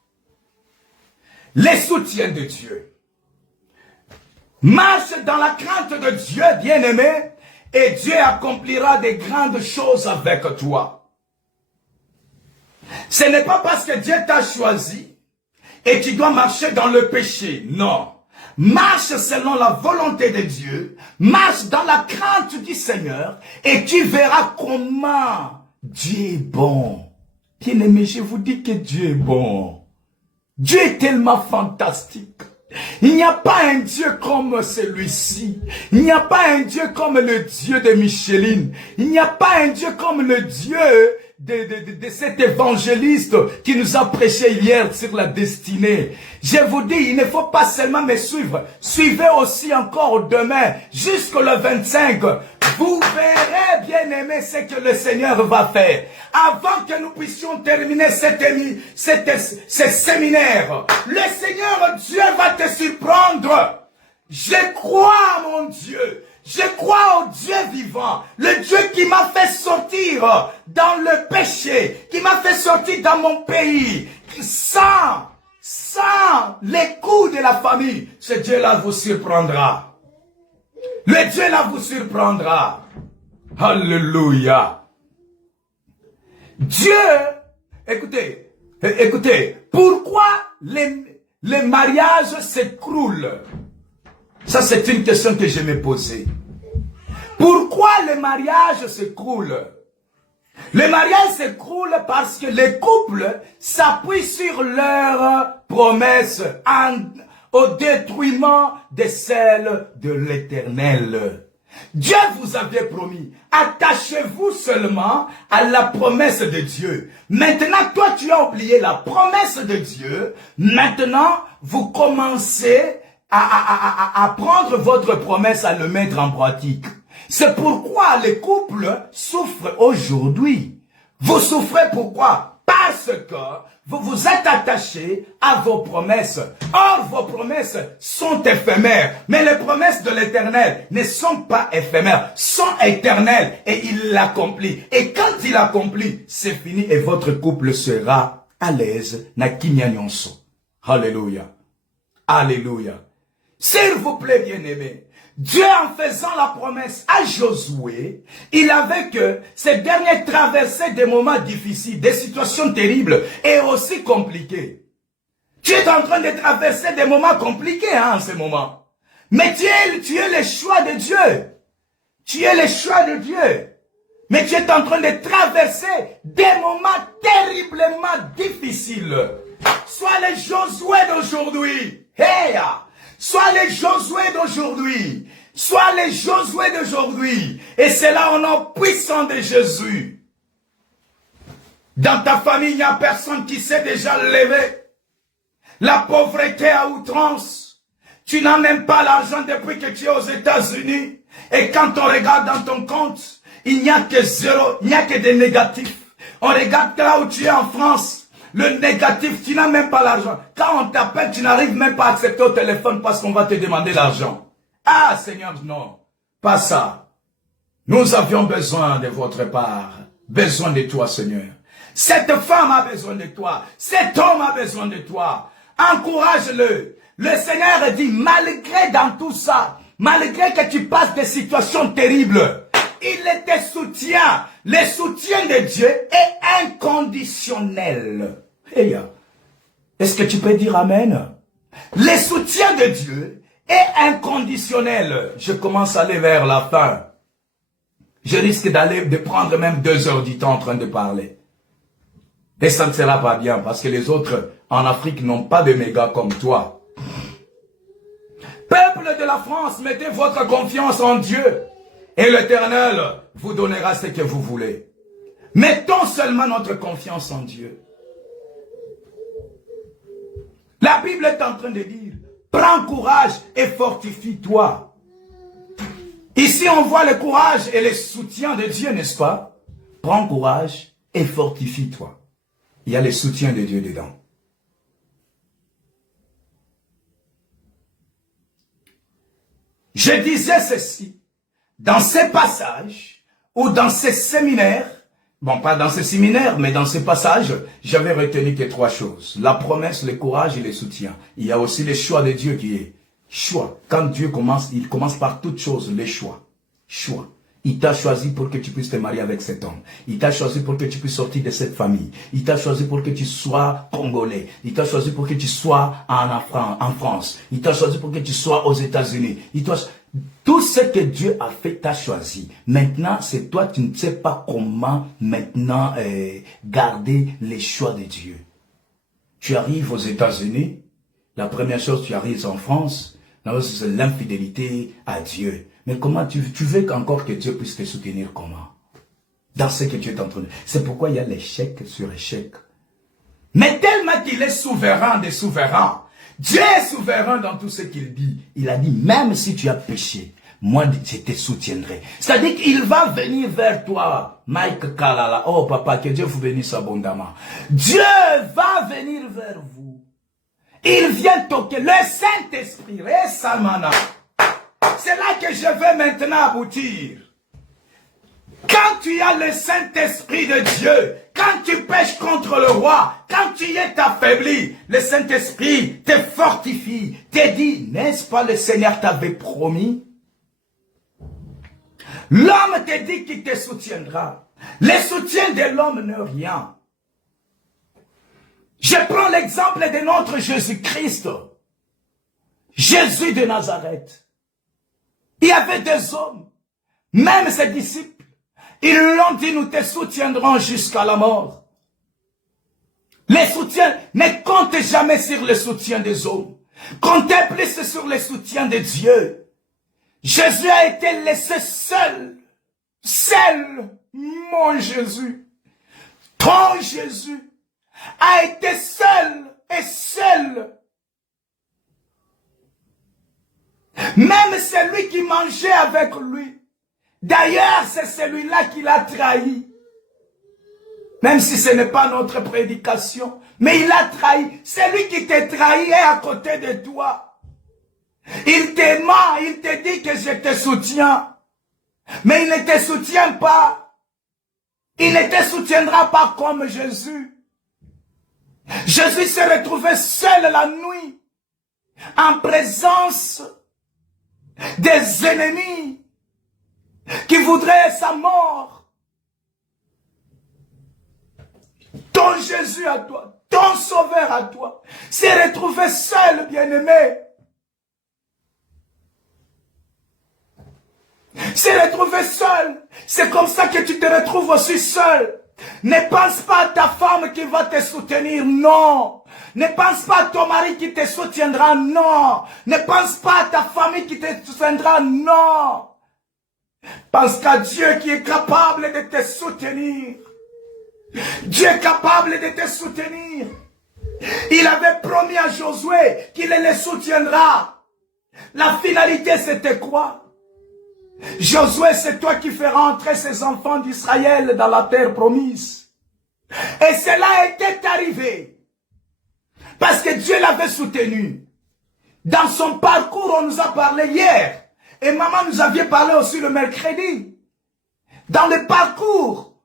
Les soutiens de Dieu. Marche dans la crainte de Dieu, bien-aimé, et Dieu accomplira de grandes choses avec toi. Ce n'est pas parce que Dieu t'a choisi et tu dois marcher dans le péché. Non. Marche selon la volonté de Dieu. Marche dans la crainte du Seigneur et tu verras comment Dieu est bon. Bien-aimé, je vous dis que Dieu est bon. Dieu est tellement fantastique. Il n'y a pas un Dieu comme celui-ci. Il n'y a pas un Dieu comme le Dieu de Micheline. Il n'y a pas un Dieu comme le Dieu de cet évangéliste qui nous a prêché hier sur la destinée. Je vous dis, il ne faut pas seulement me suivre. Suivez aussi encore demain, jusqu'au 25. Vous verrez, bien-aimés, ce que le Seigneur va faire. Avant que nous puissions terminer ce séminaire, le Seigneur Dieu va te surprendre. Je crois, mon Dieu. Je crois au Dieu vivant, le Dieu qui m'a fait sortir dans le péché, qui m'a fait sortir dans mon pays, sans les coups de la famille. Ce Dieu-là vous surprendra. Le Dieu-là vous surprendra. Alléluia. Dieu, écoutez, pourquoi les mariages s'écroulent? Ça, c'est une question que je me posais. Pourquoi le mariage s'écroule? Le mariage s'écroule parce que les couples s'appuient sur leurs promesses au détruisement de celles de l'Éternel. Dieu vous avait promis, attachez-vous seulement à la promesse de Dieu. Maintenant, toi, tu as oublié la promesse de Dieu. Maintenant, vous commencez à prendre votre promesse, à le mettre en pratique. C'est pourquoi les couples souffrent aujourd'hui. Vous souffrez pourquoi? Parce que vous vous êtes attachés à vos promesses. Or, vos promesses sont éphémères. Mais les promesses de l'Éternel ne sont pas éphémères, sont éternelles. Et il l'accomplit. Et quand il accomplit, c'est fini et votre couple sera à l'aise. Alléluia. Alléluia. S'il vous plaît, bien-aimés, Dieu, en faisant la promesse à Josué, il avait que ces derniers traversaient des moments difficiles, des situations terribles et aussi compliquées. Tu es en train de traverser des moments compliqués en ce moment. Mais tu es le choix de Dieu. Tu es le choix de Dieu. Mais tu es en train de traverser des moments terriblement difficiles. Sois le Josué d'aujourd'hui. Hey! Sois les Josué d'aujourd'hui. Sois les Josué d'aujourd'hui. Et c'est là au nom puissant de Jésus. Dans ta famille, il n'y a personne qui s'est déjà levé. La pauvreté à outrance. Tu n'as même pas l'argent depuis que tu es aux États-Unis. Et quand on regarde dans ton compte, il n'y a que zéro, il n'y a que des négatifs. On regarde là où tu es en France. Le négatif, tu n'as même pas l'argent. Quand on t'appelle, tu n'arrives même pas à accepter au téléphone parce qu'on va te demander l'argent. Ah, Seigneur, non. Pas ça. Nous avions besoin de votre part. Besoin de toi, Seigneur. Cette femme a besoin de toi. Cet homme a besoin de toi. Encourage-le. Le Seigneur dit, malgré dans tout ça, malgré que tu passes des situations terribles, il te soutient. Le soutien de Dieu est inconditionnel. Hey, est-ce que tu peux dire Amen? Le soutien de Dieu est inconditionnel. Je commence à aller vers la fin. Je risque de prendre même 2 heures du temps en train de parler. Et ça ne sera pas bien parce que les autres en Afrique n'ont pas de méga comme toi. Peuple de la France, mettez votre confiance en Dieu. Et l'Éternel vous donnera ce que vous voulez. Mettons seulement notre confiance en Dieu. La Bible est en train de dire, prends courage et fortifie-toi. Ici, on voit le courage et le soutien de Dieu, n'est-ce pas? Prends courage et fortifie-toi. Il y a le soutien de Dieu dedans. Je disais ceci. Dans ces passages, ou dans ces séminaires, bon, pas dans ces séminaires, mais dans ces passages, j'avais retenu que 3 choses. La promesse, le courage et le soutien. Il y a aussi le choix de Dieu qui est choix. Quand Dieu commence, il commence par toutes choses, les choix. Choix. Il t'a choisi pour que tu puisses te marier avec cet homme. Il t'a choisi pour que tu puisses sortir de cette famille. Il t'a choisi pour que tu sois congolais. Il t'a choisi pour que tu sois en France. Il t'a choisi pour que tu sois aux États-Unis. Tout ce que Dieu a fait, t'a choisi. Maintenant, c'est toi, tu ne sais pas comment maintenant garder les choix de Dieu. Tu arrives aux États-Unis, la première chose, tu arrives en France, c'est l'infidélité à Dieu. Mais comment tu veux encore que Dieu puisse te soutenir comment? Dans ce que tu es en train de... C'est pourquoi il y a l'échec sur échec. Mais tellement qu'il est souverain des souverains, Dieu est souverain dans tout ce qu'il dit. Il a dit, même si tu as péché, moi je te soutiendrai. C'est-à-dire qu'il va venir vers toi, Mike Kalala. Oh papa, que Dieu vous bénisse abondamment. Dieu va venir vers vous. Il vient toquer le Saint-Esprit. C'est là que je vais maintenant aboutir. Quand tu as le Saint-Esprit de Dieu, quand tu pèches contre le roi, quand tu es affaibli, le Saint-Esprit te fortifie, te dit, n'est-ce pas le Seigneur t'avait promis? L'homme te dit qu'il te soutiendra. Le soutien de l'homme n'est rien. Je prends l'exemple de notre Jésus-Christ, Jésus de Nazareth. Il y avait des hommes, même ses disciples, ils l'ont dit, nous te soutiendrons jusqu'à la mort. Les soutiens, ne compte jamais sur le soutien des hommes. Comptez plus sur le soutien de Dieu. Jésus a été laissé seul. Seul, mon Jésus. Ton Jésus a été seul et seul. Même celui qui mangeait avec lui. D'ailleurs, c'est celui-là qui l'a trahi. Même si ce n'est pas notre prédication. Mais il a trahi. Celui qui t'a trahi est à côté de toi. Il te ment, il te dit que je te soutiens. Mais il ne te soutient pas. Il ne te soutiendra pas comme Jésus. Jésus s'est retrouvé seul la nuit. En présence des ennemis qui voudraient sa mort. Ton Jésus à toi, ton Sauveur à toi, s'est retrouvé seul, bien-aimé. S'est retrouvé seul. C'est comme ça que tu te retrouves aussi seul. Ne pense pas à ta femme qui va te soutenir, non. Ne pense pas à ton mari qui te soutiendra, non. Ne pense pas à ta famille qui te soutiendra, non. Pense qu'à Dieu qui est capable de te soutenir. Dieu est capable de te soutenir. Il avait promis à Josué qu'il le soutiendra. La finalité, c'était quoi? Josué, c'est toi qui feras entrer ces enfants d'Israël dans la terre promise. Et cela était arrivé. Parce que Dieu l'avait soutenu. Dans son parcours, on nous a parlé hier. Et maman nous avait parlé aussi le mercredi. Dans le parcours,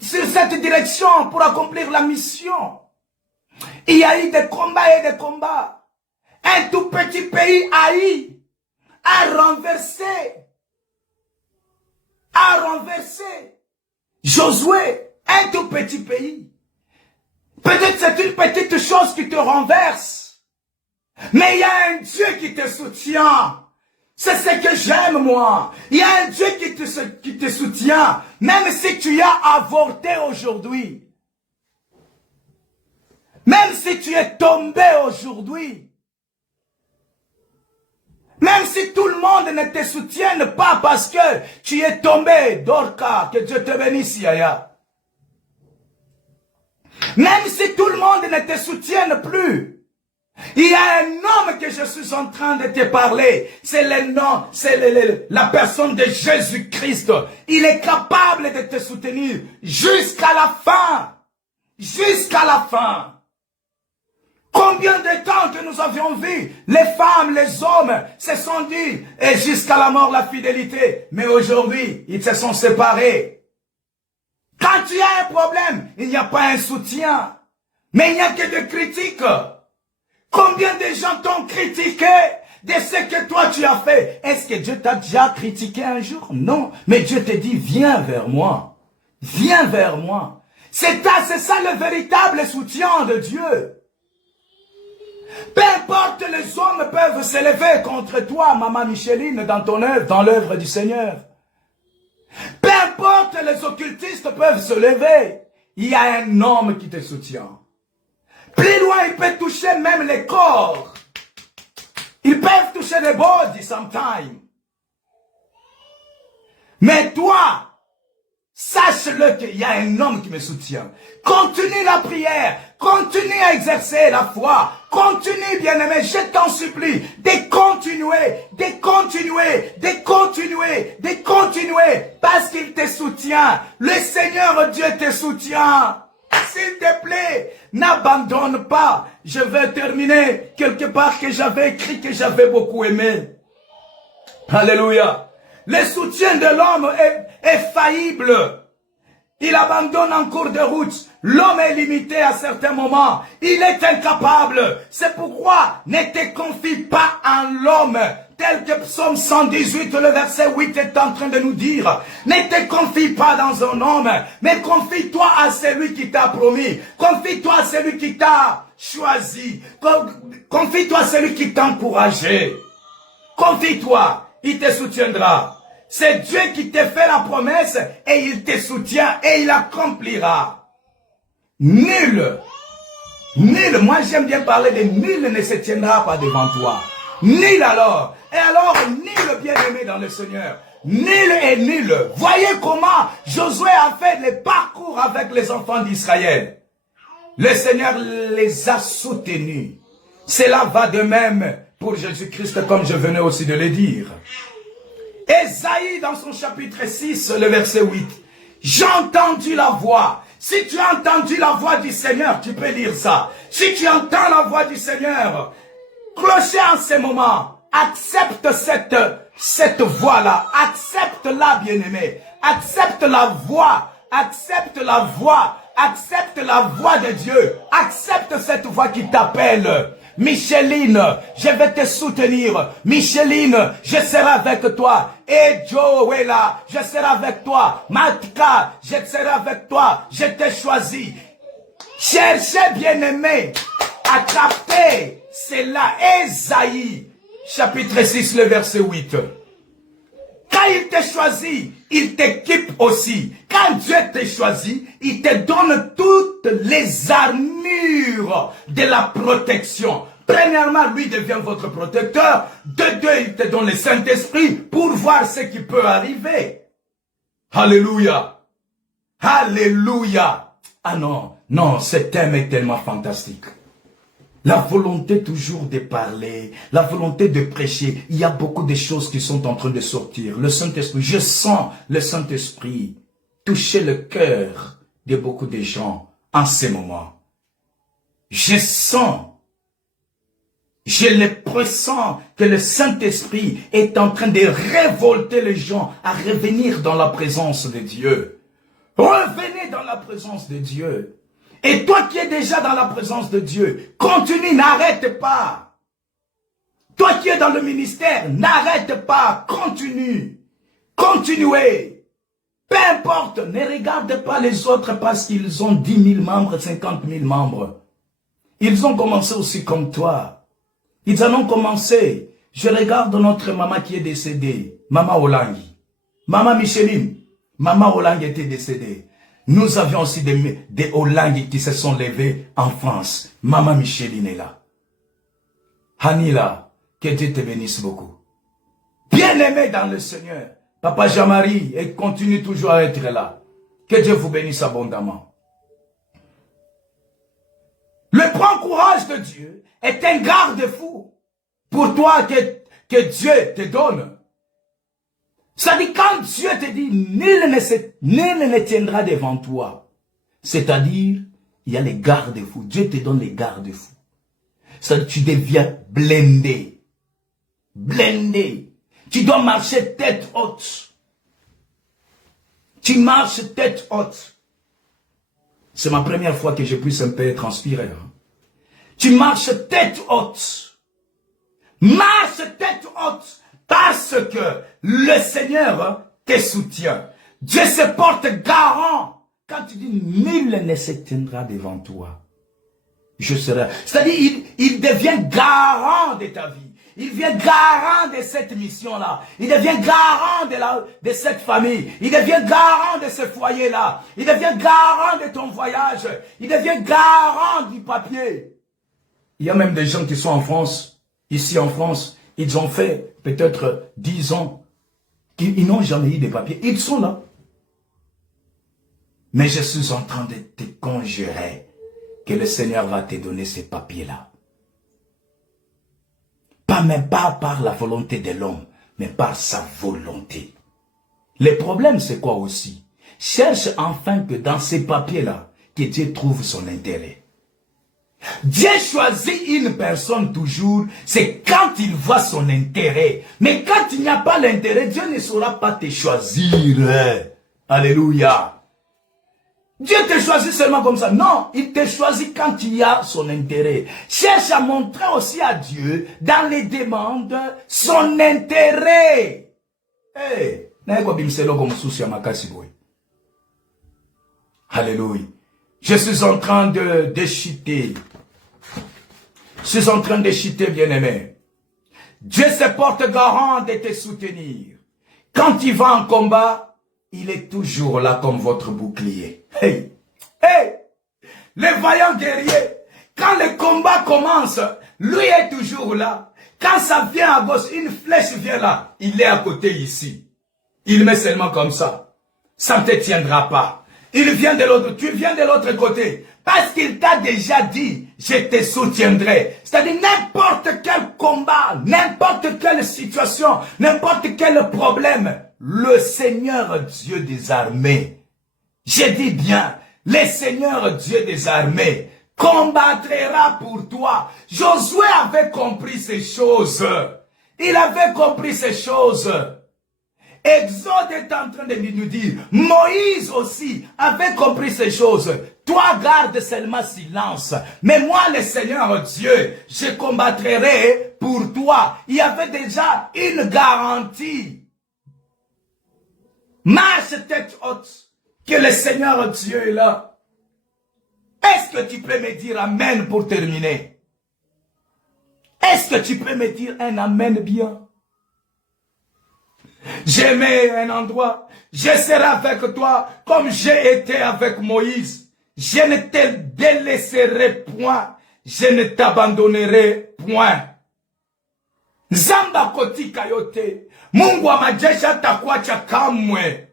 sur cette direction pour accomplir la mission, il y a eu des combats et des combats. Un tout petit pays haï a renversé Josué, un tout petit pays. Peut-être c'est une petite chose qui te renverse. Mais il y a un Dieu qui te soutient. C'est ce que j'aime moi. Il y a un Dieu qui te soutient. Même si tu as avorté aujourd'hui. Même si tu es tombé aujourd'hui. Même si tout le monde ne te soutienne pas parce que tu es tombé, Dorca, que Dieu te bénisse, Yaya. Même si tout le monde ne te soutienne plus, il y a un homme que je suis en train de te parler. C'est le nom, c'est la personne de Jésus-Christ. Il est capable de te soutenir jusqu'à la fin. Jusqu'à la fin. Combien de temps que nous avions vu, les femmes, les hommes se sont dit, et jusqu'à la mort la fidélité. Mais aujourd'hui, ils se sont séparés. Quand tu as un problème, il n'y a pas un soutien. Mais il n'y a que des critiques. Combien de gens t'ont critiqué de ce que toi tu as fait? Est-ce que Dieu t'a déjà critiqué un jour? Non. Mais Dieu te dit, viens vers moi. Viens vers moi. C'est ça le véritable soutien de Dieu. Peu importe, les hommes peuvent s'élever contre toi, maman Micheline, dans ton œuvre, dans l'œuvre du Seigneur. Peu importe, les occultistes peuvent se lever. Il y a un homme qui te soutient. Plus loin, il peut toucher même les corps. Ils peuvent toucher les body sometimes. Mais toi, sache-le qu'il y a un homme qui me soutient. Continue la prière. Continue à exercer la foi. Continue, bien-aimé, je t'en supplie, de continuer, de continuer, de continuer, de continuer, parce qu'il te soutient. Le Seigneur Dieu te soutient. S'il te plaît, n'abandonne pas. Je vais terminer quelque part que j'avais écrit, que j'avais beaucoup aimé. Alléluia. Le soutien de l'homme est faillible. Il abandonne en cours de route. L'homme est limité à certains moments. Il est incapable. C'est pourquoi ne te confie pas en l'homme. Tel que Psaume 118, le verset 8 est en train de nous dire. Ne te confie pas dans un homme, mais confie-toi à celui qui t'a promis. Confie-toi à celui qui t'a choisi. Confie-toi à celui qui t'a encouragé. Confie-toi, il te soutiendra. C'est Dieu qui te fait la promesse et il te soutient et il accomplira. Nul, moi j'aime bien parler de nul ne se tiendra pas devant toi. Nul alors. Et alors, nul bien-aimé dans le Seigneur. Nul et nul. Voyez comment Josué a fait le parcours avec les enfants d'Israël. Le Seigneur les a soutenus. Cela va de même pour Jésus-Christ comme je venais aussi de le dire. Ésaïe dans son chapitre 6, le verset 8. J'ai entendu la voix. Si tu as entendu la voix du Seigneur, tu peux lire ça. Si tu entends la voix du Seigneur, clocher en ce moment, accepte cette voix-là. Accepte-la, bien-aimé. Accepte la voix. Accepte la voix. Accepte la voix de Dieu. Accepte cette voix qui t'appelle. Micheline, je vais te soutenir. Micheline, je serai avec toi. Et Joëlla, je serai avec toi. Matka, je serai avec toi. Je t'ai choisi. Cherchez, bien-aimé, à capter cela. Ésaïe, chapitre 6, le verset 8. Quand il te choisit, il t'équipe aussi. Quand Dieu te choisit, il te donne toutes les armures de la protection. Premièrement, lui devient votre protecteur. De deux, il te donne le Saint-Esprit pour voir ce qui peut arriver. Alléluia. Alléluia. Ah non, non, ce thème est tellement fantastique. La volonté toujours de parler, la volonté de prêcher. Il y a beaucoup de choses qui sont en train de sortir. Le Saint-Esprit, je sens le Saint-Esprit toucher le cœur de beaucoup de gens en ce moment. Je sens, je le pressens que le Saint-Esprit est en train de révolter les gens à revenir dans la présence de Dieu. Revenez dans la présence de Dieu. Et toi qui es déjà dans la présence de Dieu, continue, n'arrête pas. Toi qui es dans le ministère, n'arrête pas, continue. Continuez. Peu importe, ne regarde pas les autres parce qu'ils ont 10 000 membres, 50 000 membres. Ils ont commencé aussi comme toi. Ils en ont commencé. Je regarde notre maman qui est décédée, Maman Olangi. Maman Micheline, Maman Olangi était décédée. Nous avions aussi des Olangi qui se sont levés en France. Maman Micheline est là. Hanila, que Dieu te bénisse beaucoup. Bien-aimé dans le Seigneur, Papa Jean-Marie, et continue toujours à être là. Que Dieu vous bénisse abondamment. Le grand courage de Dieu est un garde-fou pour toi que Dieu te donne. Ça dit, quand Dieu te dit, nul ne tiendra devant toi. C'est-à-dire, il y a les garde-fous. Dieu te donne les garde-fous. Ça dit, tu deviens blindé. Blindé. Tu dois marcher tête haute. Tu marches tête haute. C'est ma première fois que je puisse un peu transpirer. Hein. Tu marches tête haute. Marche tête haute. Parce que le Seigneur te soutient. Dieu se porte garant. Quand tu dis, nul ne se tiendra devant toi. Je serai. C'est-à-dire, il devient garant de ta vie. il devient garant de cette mission-là. Il devient garant de cette famille. Il devient garant de ce foyer-là. Il devient garant de ton voyage. Il devient garant du papier. Il y a même des gens qui sont en France, ici en France, ils ont fait peut-être 10 ans, qu'ils n'ont jamais eu de papiers. Ils sont là. Mais je suis en train de te conjurer que le Seigneur va te donner ces papiers-là. Même pas par la volonté de l'homme, mais par sa volonté. Le problème, c'est quoi aussi? Cherche enfin que dans ces papiers-là, que Dieu trouve son intérêt. Dieu choisit une personne toujours, c'est quand il voit son intérêt. Mais quand il n'y a pas l'intérêt, Dieu ne saura pas te choisir. Alléluia. Dieu te choisit seulement comme ça. Non, il te choisit quand il y a son intérêt. Cherche à montrer aussi à Dieu, dans les demandes, son intérêt. Alléluia. Je suis en train de chuter. Je suis en train de chuter, bien-aimé. Dieu se porte garant de te soutenir. Quand il va en combat, il est toujours là comme votre bouclier. Hey, hey, le vaillant guerrier, quand le combat commence, lui est toujours là. Quand ça vient à gauche, une flèche vient là, il est à côté ici. Il met seulement comme ça. Ça ne te tiendra pas. Il vient de l'autre, tu viens de l'autre côté. Parce qu'il t'a déjà dit, je te soutiendrai. C'est-à-dire n'importe quel combat, n'importe quelle situation, n'importe quel problème, le Seigneur Dieu des armées, je dis bien, le Seigneur Dieu des armées combattra pour toi. Josué avait compris ces choses. Il avait compris ces choses. Exode est en train de nous dire, Moïse aussi avait compris ces choses. Toi, garde seulement silence. Mais moi, le Seigneur Dieu, je combattrai pour toi. Il y avait déjà une garantie. Marche tête haute, que le Seigneur Dieu est là. Est-ce que tu peux me dire Amen pour terminer? Est-ce que tu peux me dire un Amen bien? J'aimais un endroit, je serai avec toi comme j'ai été avec Moïse. Je ne te délaisserai point, je ne t'abandonnerai point. Zamba koti kayote, Mungu wa majeshi hatakuacha kamwe.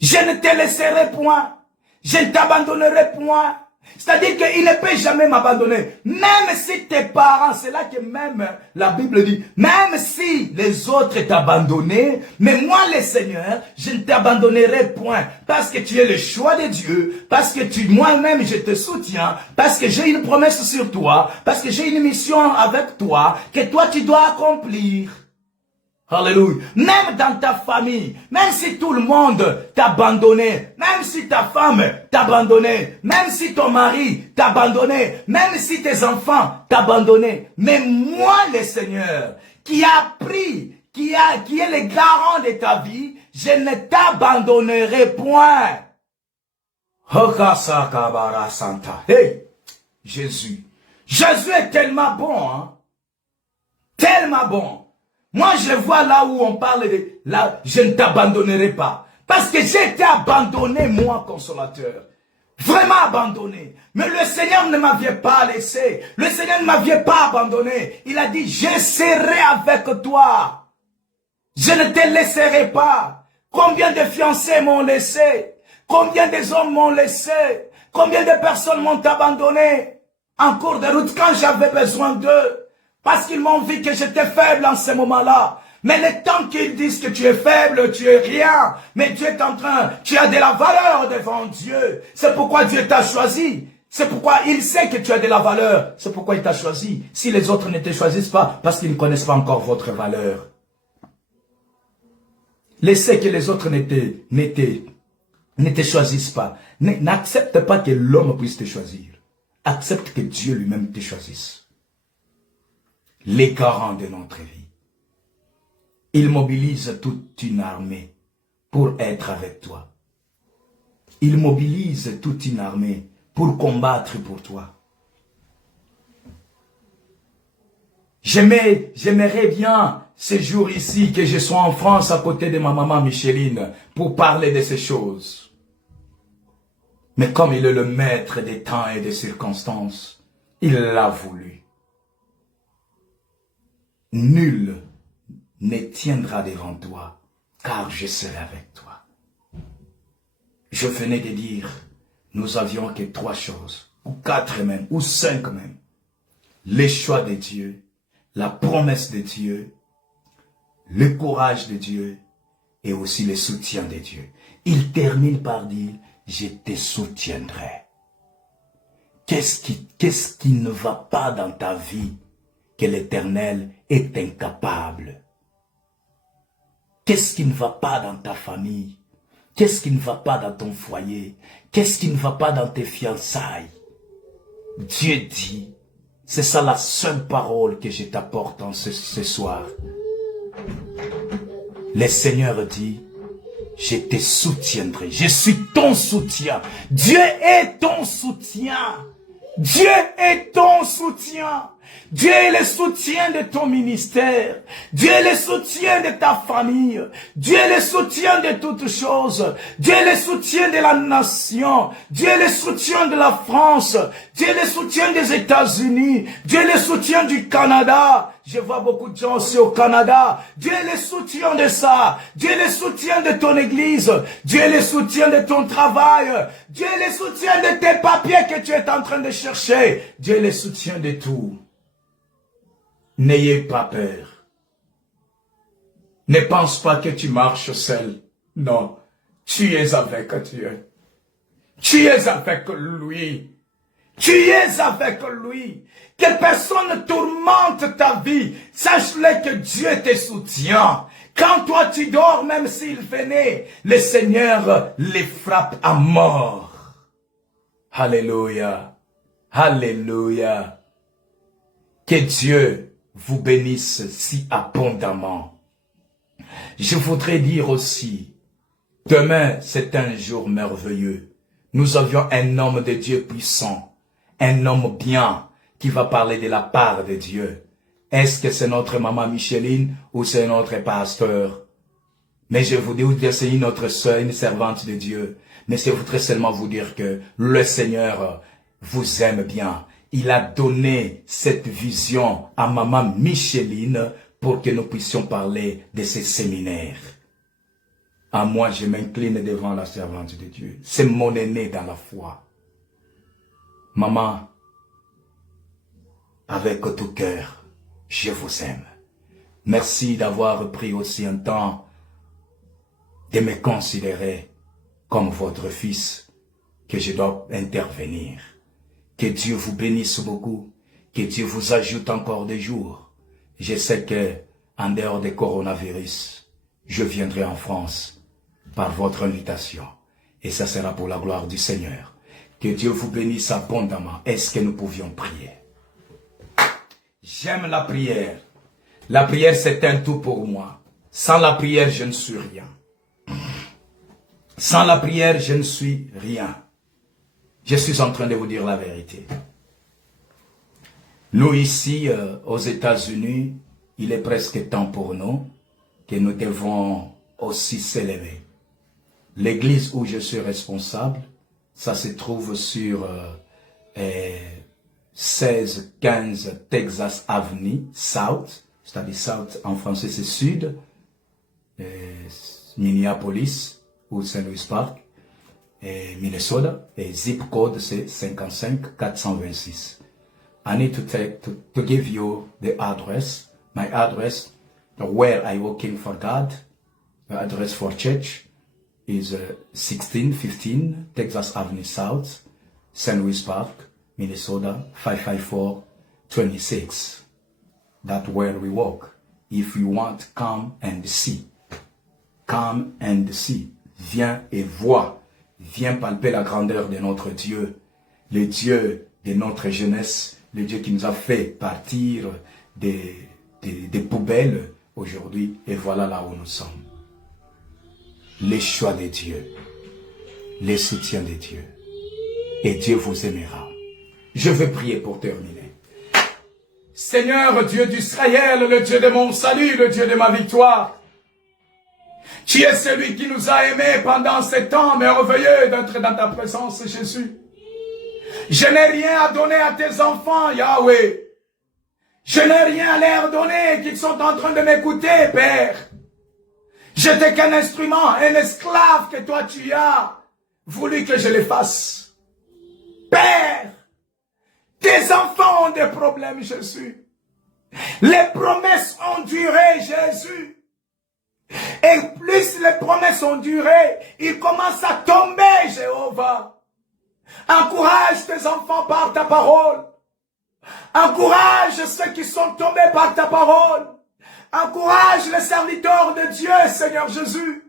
Je ne te laisserai point, je ne t'abandonnerai point. C'est-à-dire qu'il ne peut jamais m'abandonner. Même si tes parents, c'est là que même la Bible dit, même si les autres t'abandonnent, mais moi le Seigneur, je ne t'abandonnerai point. Parce que tu es le choix de Dieu, parce que moi-même je te soutiens, parce que j'ai une promesse sur toi, parce que j'ai une mission avec toi, que toi tu dois accomplir. Alléluia. Même dans ta famille, même si tout le monde t'a abandonné, même si ta femme t'a abandonné, même si ton mari t'a abandonné, même si tes enfants t'a abandonné, mais moi le Seigneur, qui a pris, qui est le garant de ta vie, je ne t'abandonnerai point. Hey, Jésus. Jésus est tellement bon, hein. Tellement bon. Moi, je vois là où on parle de là, je ne t'abandonnerai pas. Parce que j'ai été abandonné, moi, consolateur. Vraiment abandonné. Mais le Seigneur ne m'avait pas laissé. Le Seigneur ne m'avait pas abandonné. Il a dit, je serai avec toi. Je ne te laisserai pas. Combien de fiancés m'ont laissé? Combien des hommes m'ont laissé? Combien de personnes m'ont abandonné? En cours de route, quand j'avais besoin d'eux. Parce qu'ils m'ont vu que j'étais faible en ce moment-là. Mais le temps qu'ils disent que tu es faible, tu es rien. Mais Dieu est en train, tu as de la valeur devant Dieu. C'est pourquoi Dieu t'a choisi. C'est pourquoi il sait que tu as de la valeur. C'est pourquoi il t'a choisi. Si les autres ne te choisissent pas, parce qu'ils ne connaissent pas encore votre valeur. Laissez que les autres ne te choisissent pas. N'accepte pas que l'homme puisse te choisir. Accepte que Dieu lui-même te choisisse. Les garants de notre vie. Il mobilise toute une armée pour être avec toi. Il mobilise toute une armée pour combattre pour toi. J'aimerais bien ces jours ici que je sois en France à côté de ma maman Micheline pour parler de ces choses. Mais comme il est le maître des temps et des circonstances, il l'a voulu. Nul ne tiendra devant toi, car je serai avec toi. Je venais de dire, nous avions que 3 choses, ou 4 même, ou 5 même. Les choix de Dieu, la promesse de Dieu, le courage de Dieu et aussi le soutien de Dieu. Il termine par dire, je te soutiendrai. Qu'est-ce qui ne va pas dans ta vie que l'Éternel est incapable? Qu'est-ce qui ne va pas dans ta famille? Qu'est-ce qui ne va pas dans ton foyer? Qu'est-ce qui ne va pas dans tes fiançailles? Dieu dit, c'est ça la seule parole que je t'apporte ce soir. Le Seigneur dit, je te soutiendrai. Je suis ton soutien. Dieu est ton soutien. Dieu est ton soutien. Dieu est le soutien de ton ministère. Dieu est le soutien de ta famille. Dieu est le soutien de toutes choses. Dieu est le soutien de la nation. Dieu est le soutien de la France. Dieu est le soutien des États-Unis. Dieu est le soutien du Canada. Je vois beaucoup de gens aussi au Canada. Dieu est le soutien de ça. Dieu est le soutien de ton église. Dieu est le soutien de ton travail. Dieu est le soutien de tes papiers que tu es en train de chercher. Dieu est le soutien de tout. N'ayez pas peur. Ne pense pas que tu marches seul. Non. Tu es avec Dieu. Tu es avec lui. Tu es avec lui. Que personne ne tourmente ta vie. Sache-le que Dieu te soutient. Quand toi tu dors, même s'il venait, le Seigneur les frappe à mort. Alléluia. Alléluia. Que Dieu vous bénisse si abondamment. Je voudrais dire aussi, demain c'est un jour merveilleux. Nous avions un homme de Dieu puissant, un homme bien, qui va parler de la part de Dieu. Est-ce que c'est notre maman Micheline ou c'est notre pasteur? Mais je vous dis que c'est notre sœur, une servante de Dieu. Mais je voudrais seulement vous dire que le Seigneur vous aime bien. Il a donné cette vision à maman Micheline pour que nous puissions parler de ces séminaires. À moi, je m'incline devant la servante de Dieu. C'est mon aîné dans la foi. Maman, avec tout cœur, je vous aime. Merci d'avoir pris aussi un temps de me considérer comme votre fils, que je dois intervenir. Que Dieu vous bénisse beaucoup, que Dieu vous ajoute encore des jours. Je sais que, en dehors des coronavirus, je viendrai en France par votre invitation. Et ça sera pour la gloire du Seigneur. Que Dieu vous bénisse abondamment. Est-ce que nous pouvions prier? J'aime la prière. La prière, c'est un tout pour moi. Sans la prière, je ne suis rien. Sans la prière, je ne suis rien. Je suis en train de vous dire la vérité. Nous ici, aux États-Unis, il est presque temps pour nous que nous devons aussi s'élever. L'église où je suis responsable, ça se trouve sur 1615 Texas Avenue South, c'est-à-dire South en français c'est Sud, Minneapolis ou Saint Louis Park. Et Minnesota, et zip code c'est 55426. I need to give you the address, my address, where I working for God. The address for church is 1615 Texas Avenue South, St. Louis Park, Minnesota 55426. That's where we work. If you want, come and see. Come and see. Viens et vois. Viens palper la grandeur de notre Dieu, le Dieu de notre jeunesse, le Dieu qui nous a fait partir des poubelles aujourd'hui, et voilà là où nous sommes. Les choix de Dieu, les soutiens de Dieu, et Dieu vous aimera. Je vais prier pour terminer. Seigneur Dieu d'Israël, le Dieu de mon salut, le Dieu de ma victoire. Tu es celui qui nous a aimés pendant ces temps merveilleux d'être dans ta présence, Jésus. Je n'ai rien à donner à tes enfants, Yahweh. Je n'ai rien à leur donner qu'ils sont en train de m'écouter, Père. Je n'étais qu'un instrument, un esclave que toi tu as voulu que je les fasse. Père, tes enfants ont des problèmes, Jésus. Les promesses ont duré, Jésus. Et plus les promesses ont duré, ils commencent à tomber, Jéhovah. Encourage tes enfants par ta parole. Encourage ceux qui sont tombés par ta parole. Encourage les serviteurs de Dieu, Seigneur Jésus.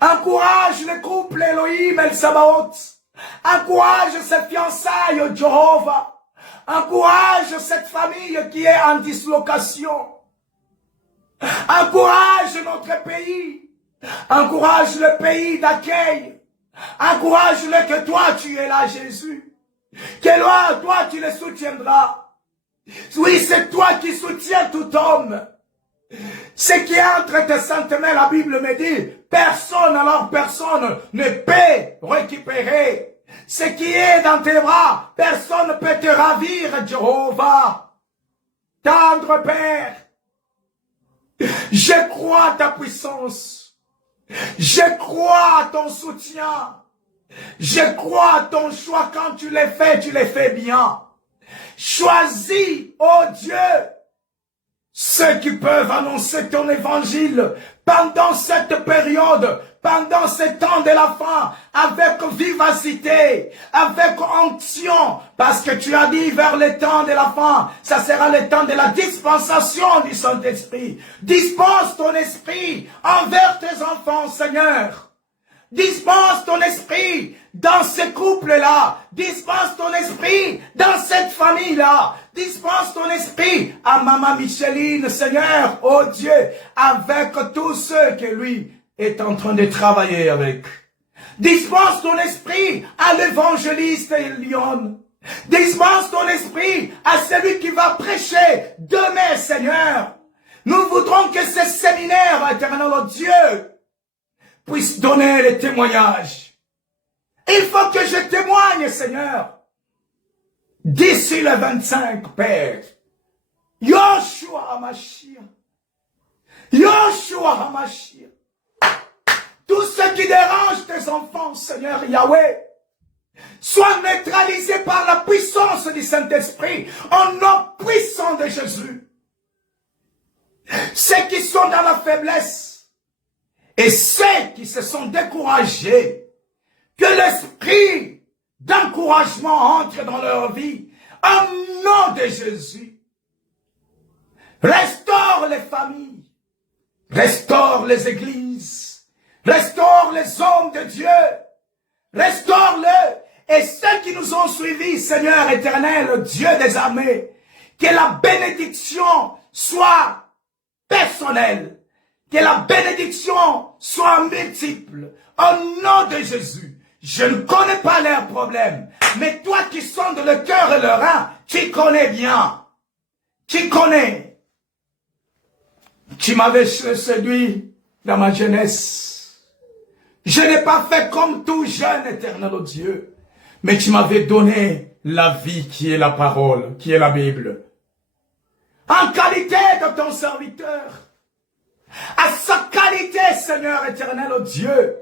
Encourage les couples Elohim El Sabaoth. Encourage ces fiançailles, Jéhovah. Encourage cette famille qui est en dislocation. Encourage notre pays. Encourage le pays d'accueil. Encourage-le que toi tu es là, Jésus. Que toi tu les soutiendras. Oui, c'est toi qui soutiens tout homme. Ce qui est entre tes saintes mains, la Bible me dit, personne ne peut récupérer. Ce qui est dans tes bras, personne ne peut te ravir, Jéhovah. Tendre Père, je crois à ta puissance. Je crois à ton soutien. Je crois à ton choix. Quand tu les fais bien. Choisis, oh Dieu, ceux qui peuvent annoncer ton évangile pendant cette période, pendant ce temps de la fin, avec vivacité, avec onction, parce que tu as dit vers le temps de la fin, ça sera le temps de la dispensation du Saint-Esprit. Dispense ton esprit envers tes enfants, Seigneur. Dispense ton esprit dans ce couple-là. Dispense ton esprit dans cette famille-là. Dispense ton esprit à Maman Micheline, Seigneur, oh Dieu, avec tous ceux que lui est en train de travailler avec. Dispense ton esprit à l'évangéliste Lyon. Dispense ton esprit à celui qui va prêcher demain, Seigneur. Nous voudrons que ce séminaire, éternel, oh Dieu, puisse donner les témoignages. Il faut que je témoigne, Seigneur. D'ici le 25, Père. Yoshua HaMashiach. Yoshua HaMashiach. Tout ce qui dérange tes enfants, Seigneur Yahweh, soit neutralisé par la puissance du Saint-Esprit, au nom puissant de Jésus. Ceux qui sont dans la faiblesse, et ceux qui se sont découragés, que l'esprit d'encouragement entre dans leur vie, au nom de Jésus. Restaure les familles, restaure les églises, restaure les hommes de Dieu, restaure-les. Et ceux qui nous ont suivis, Seigneur éternel, Dieu des armées, que la bénédiction soit personnelle. Que la bénédiction soit multiple. Au nom de Jésus. Je ne connais pas leurs problèmes. Mais toi qui sondes le cœur et le rein, tu connais bien. Tu connais. Tu m'avais séduit dans ma jeunesse. Je n'ai pas fait comme tout jeune, éternel oh Dieu. Mais tu m'avais donné la vie qui est la parole, qui est la Bible. En qualité de ton serviteur. À sa qualité, Seigneur éternel, oh Dieu.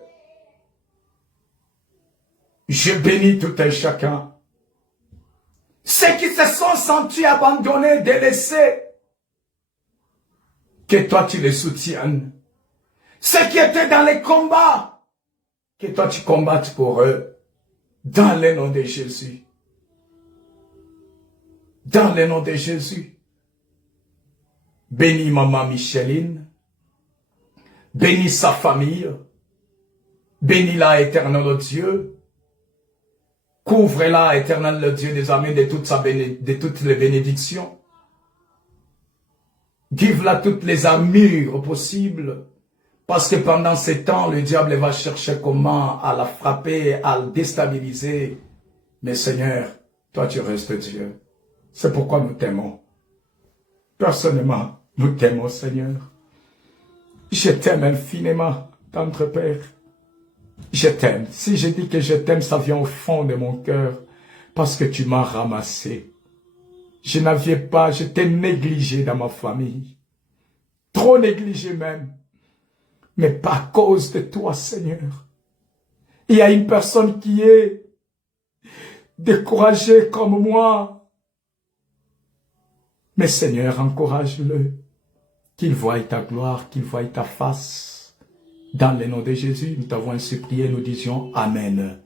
Je bénis tout un chacun. Ceux qui se sont sentis abandonnés, délaissés, que toi tu les soutiennes. Ceux qui étaient dans les combats, que toi tu combattes pour eux. Dans le nom de Jésus. Dans le nom de Jésus. Bénis Maman Micheline. Bénis sa famille. Bénis-la, éternel oh Dieu. Couvre-la, éternel le Dieu des armées, de toutes les bénédictions. Give-la toutes les armures possibles. Parce que pendant ces temps, le diable va chercher comment à la frapper, à la déstabiliser. Mais Seigneur, toi tu restes Dieu. C'est pourquoi nous t'aimons. Personnellement, nous t'aimons, Seigneur. Je t'aime infiniment, tendre Père. Je t'aime. Si je dis que je t'aime, ça vient au fond de mon cœur. Parce que tu m'as ramassé. Je n'avais pas, je t'ai négligé dans ma famille. Trop négligé même. Mais par cause de toi, Seigneur. Il y a une personne qui est découragée comme moi. Mais Seigneur, encourage-le. Qu'il voie ta gloire, qu'il voie ta face. Dans le nom de Jésus, nous t'avons ainsi prié, nous disions Amen.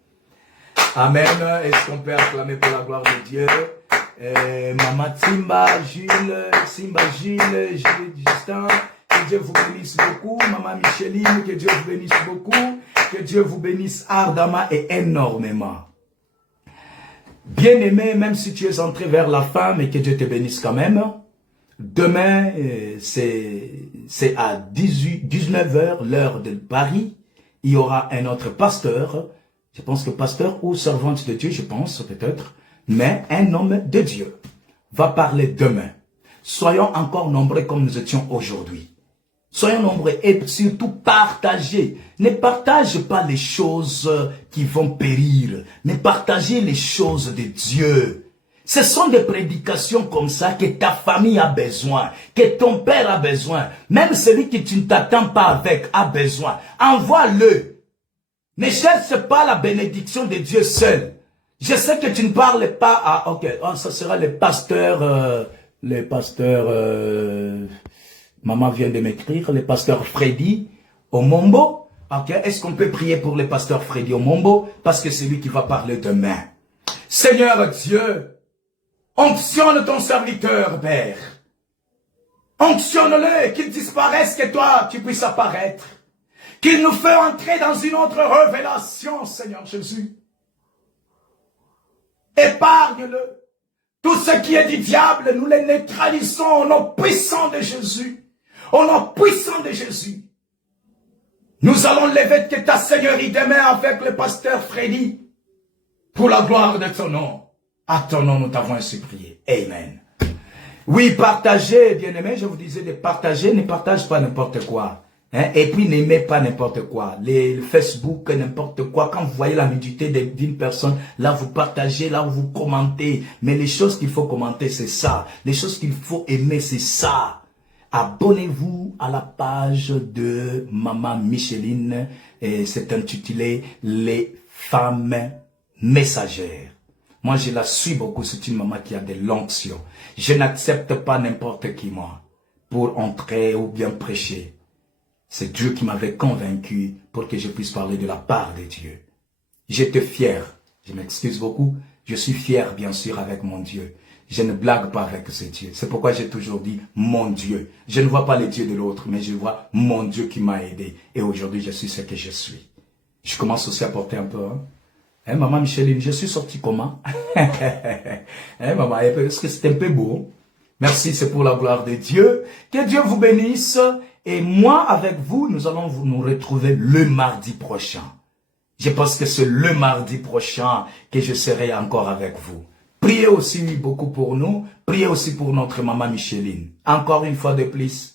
Amen. Est-ce qu'on peut acclamer pour la gloire de Dieu? Maman Simba, Jules, Justin, que Dieu vous bénisse beaucoup. Maman Micheline, que Dieu vous bénisse beaucoup. Que Dieu vous bénisse ardemment et énormément. Bien-aimé, même si tu es entré vers la fin, mais que Dieu te bénisse quand même. Demain, c'est à 19 h, l'heure de Paris. Il y aura un autre pasteur. Je pense que pasteur ou servante de Dieu, je pense peut-être. Mais un homme de Dieu va parler demain. Soyons encore nombreux comme nous étions aujourd'hui. Soyons nombreux et surtout partagez. Ne partage pas les choses qui vont périr, mais partagez les choses de Dieu. Ce sont des prédications comme ça que ta famille a besoin, que ton père a besoin. Même celui que tu ne t'attends pas avec a besoin. Envoie-le. Ne cherche pas la bénédiction de Dieu seul. Je sais que tu ne parles pas à... Ok, ça sera le pasteur... maman vient de m'écrire, le pasteur Freddy Omombo. Ok, est-ce qu'on peut prier pour le pasteur Freddy Omombo? Parce que c'est lui qui va parler demain. Seigneur Dieu, onctionne ton serviteur, Père. Onctionne-le, qu'il disparaisse, que toi, tu puisses apparaître. Qu'il nous fait entrer dans une autre révélation, Seigneur Jésus. Épargne-le. Tout ce qui est du diable, nous les neutralisons au nom puissant de Jésus. Au nom puissant de Jésus. Nous allons lever que ta Seigneurie demain avec le pasteur Freddy. Pour la gloire de ton nom. À ton nom, nous t'avons ainsi prié. Amen. Oui, partagez, bien-aimés, je vous disais de partager, ne partage pas n'importe quoi. Hein? Et puis n'aimez pas n'importe quoi. Les Facebook, n'importe quoi. Quand vous voyez la nudité d'une personne, là vous partagez, là vous commentez. Mais les choses qu'il faut commenter, c'est ça. Les choses qu'il faut aimer, c'est ça. Abonnez-vous à la page de Maman Micheline. C'est intitulé « Les femmes messagères ». Moi, je la suis beaucoup. C'est une maman qui a de l'onction. Je n'accepte pas n'importe qui, moi, pour entrer ou bien prêcher. C'est Dieu qui m'avait convaincu pour que je puisse parler de la part de Dieu. J'étais fier. Je m'excuse beaucoup. Je suis fier, bien sûr, avec mon Dieu. Je ne blague pas avec ce Dieu. C'est pourquoi j'ai toujours dit mon Dieu. Je ne vois pas les dieux de l'autre, mais je vois mon Dieu qui m'a aidé. Et aujourd'hui, je suis ce que je suis. Je commence aussi à porter un peu... Hein, maman Micheline, je suis sorti comment? Hein, maman, est-ce que c'est un peu beau? Merci, c'est pour la gloire de Dieu. Que Dieu vous bénisse. Et moi, avec vous, nous allons nous retrouver le mardi prochain. Je pense que c'est le mardi prochain que je serai encore avec vous. Priez aussi beaucoup pour nous. Priez aussi pour notre maman Micheline. Encore une fois de plus,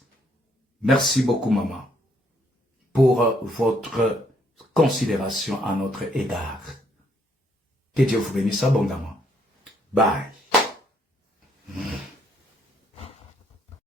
merci beaucoup, maman, pour votre considération à notre égard. Que Dieu vous bénisse abondamment. Bye.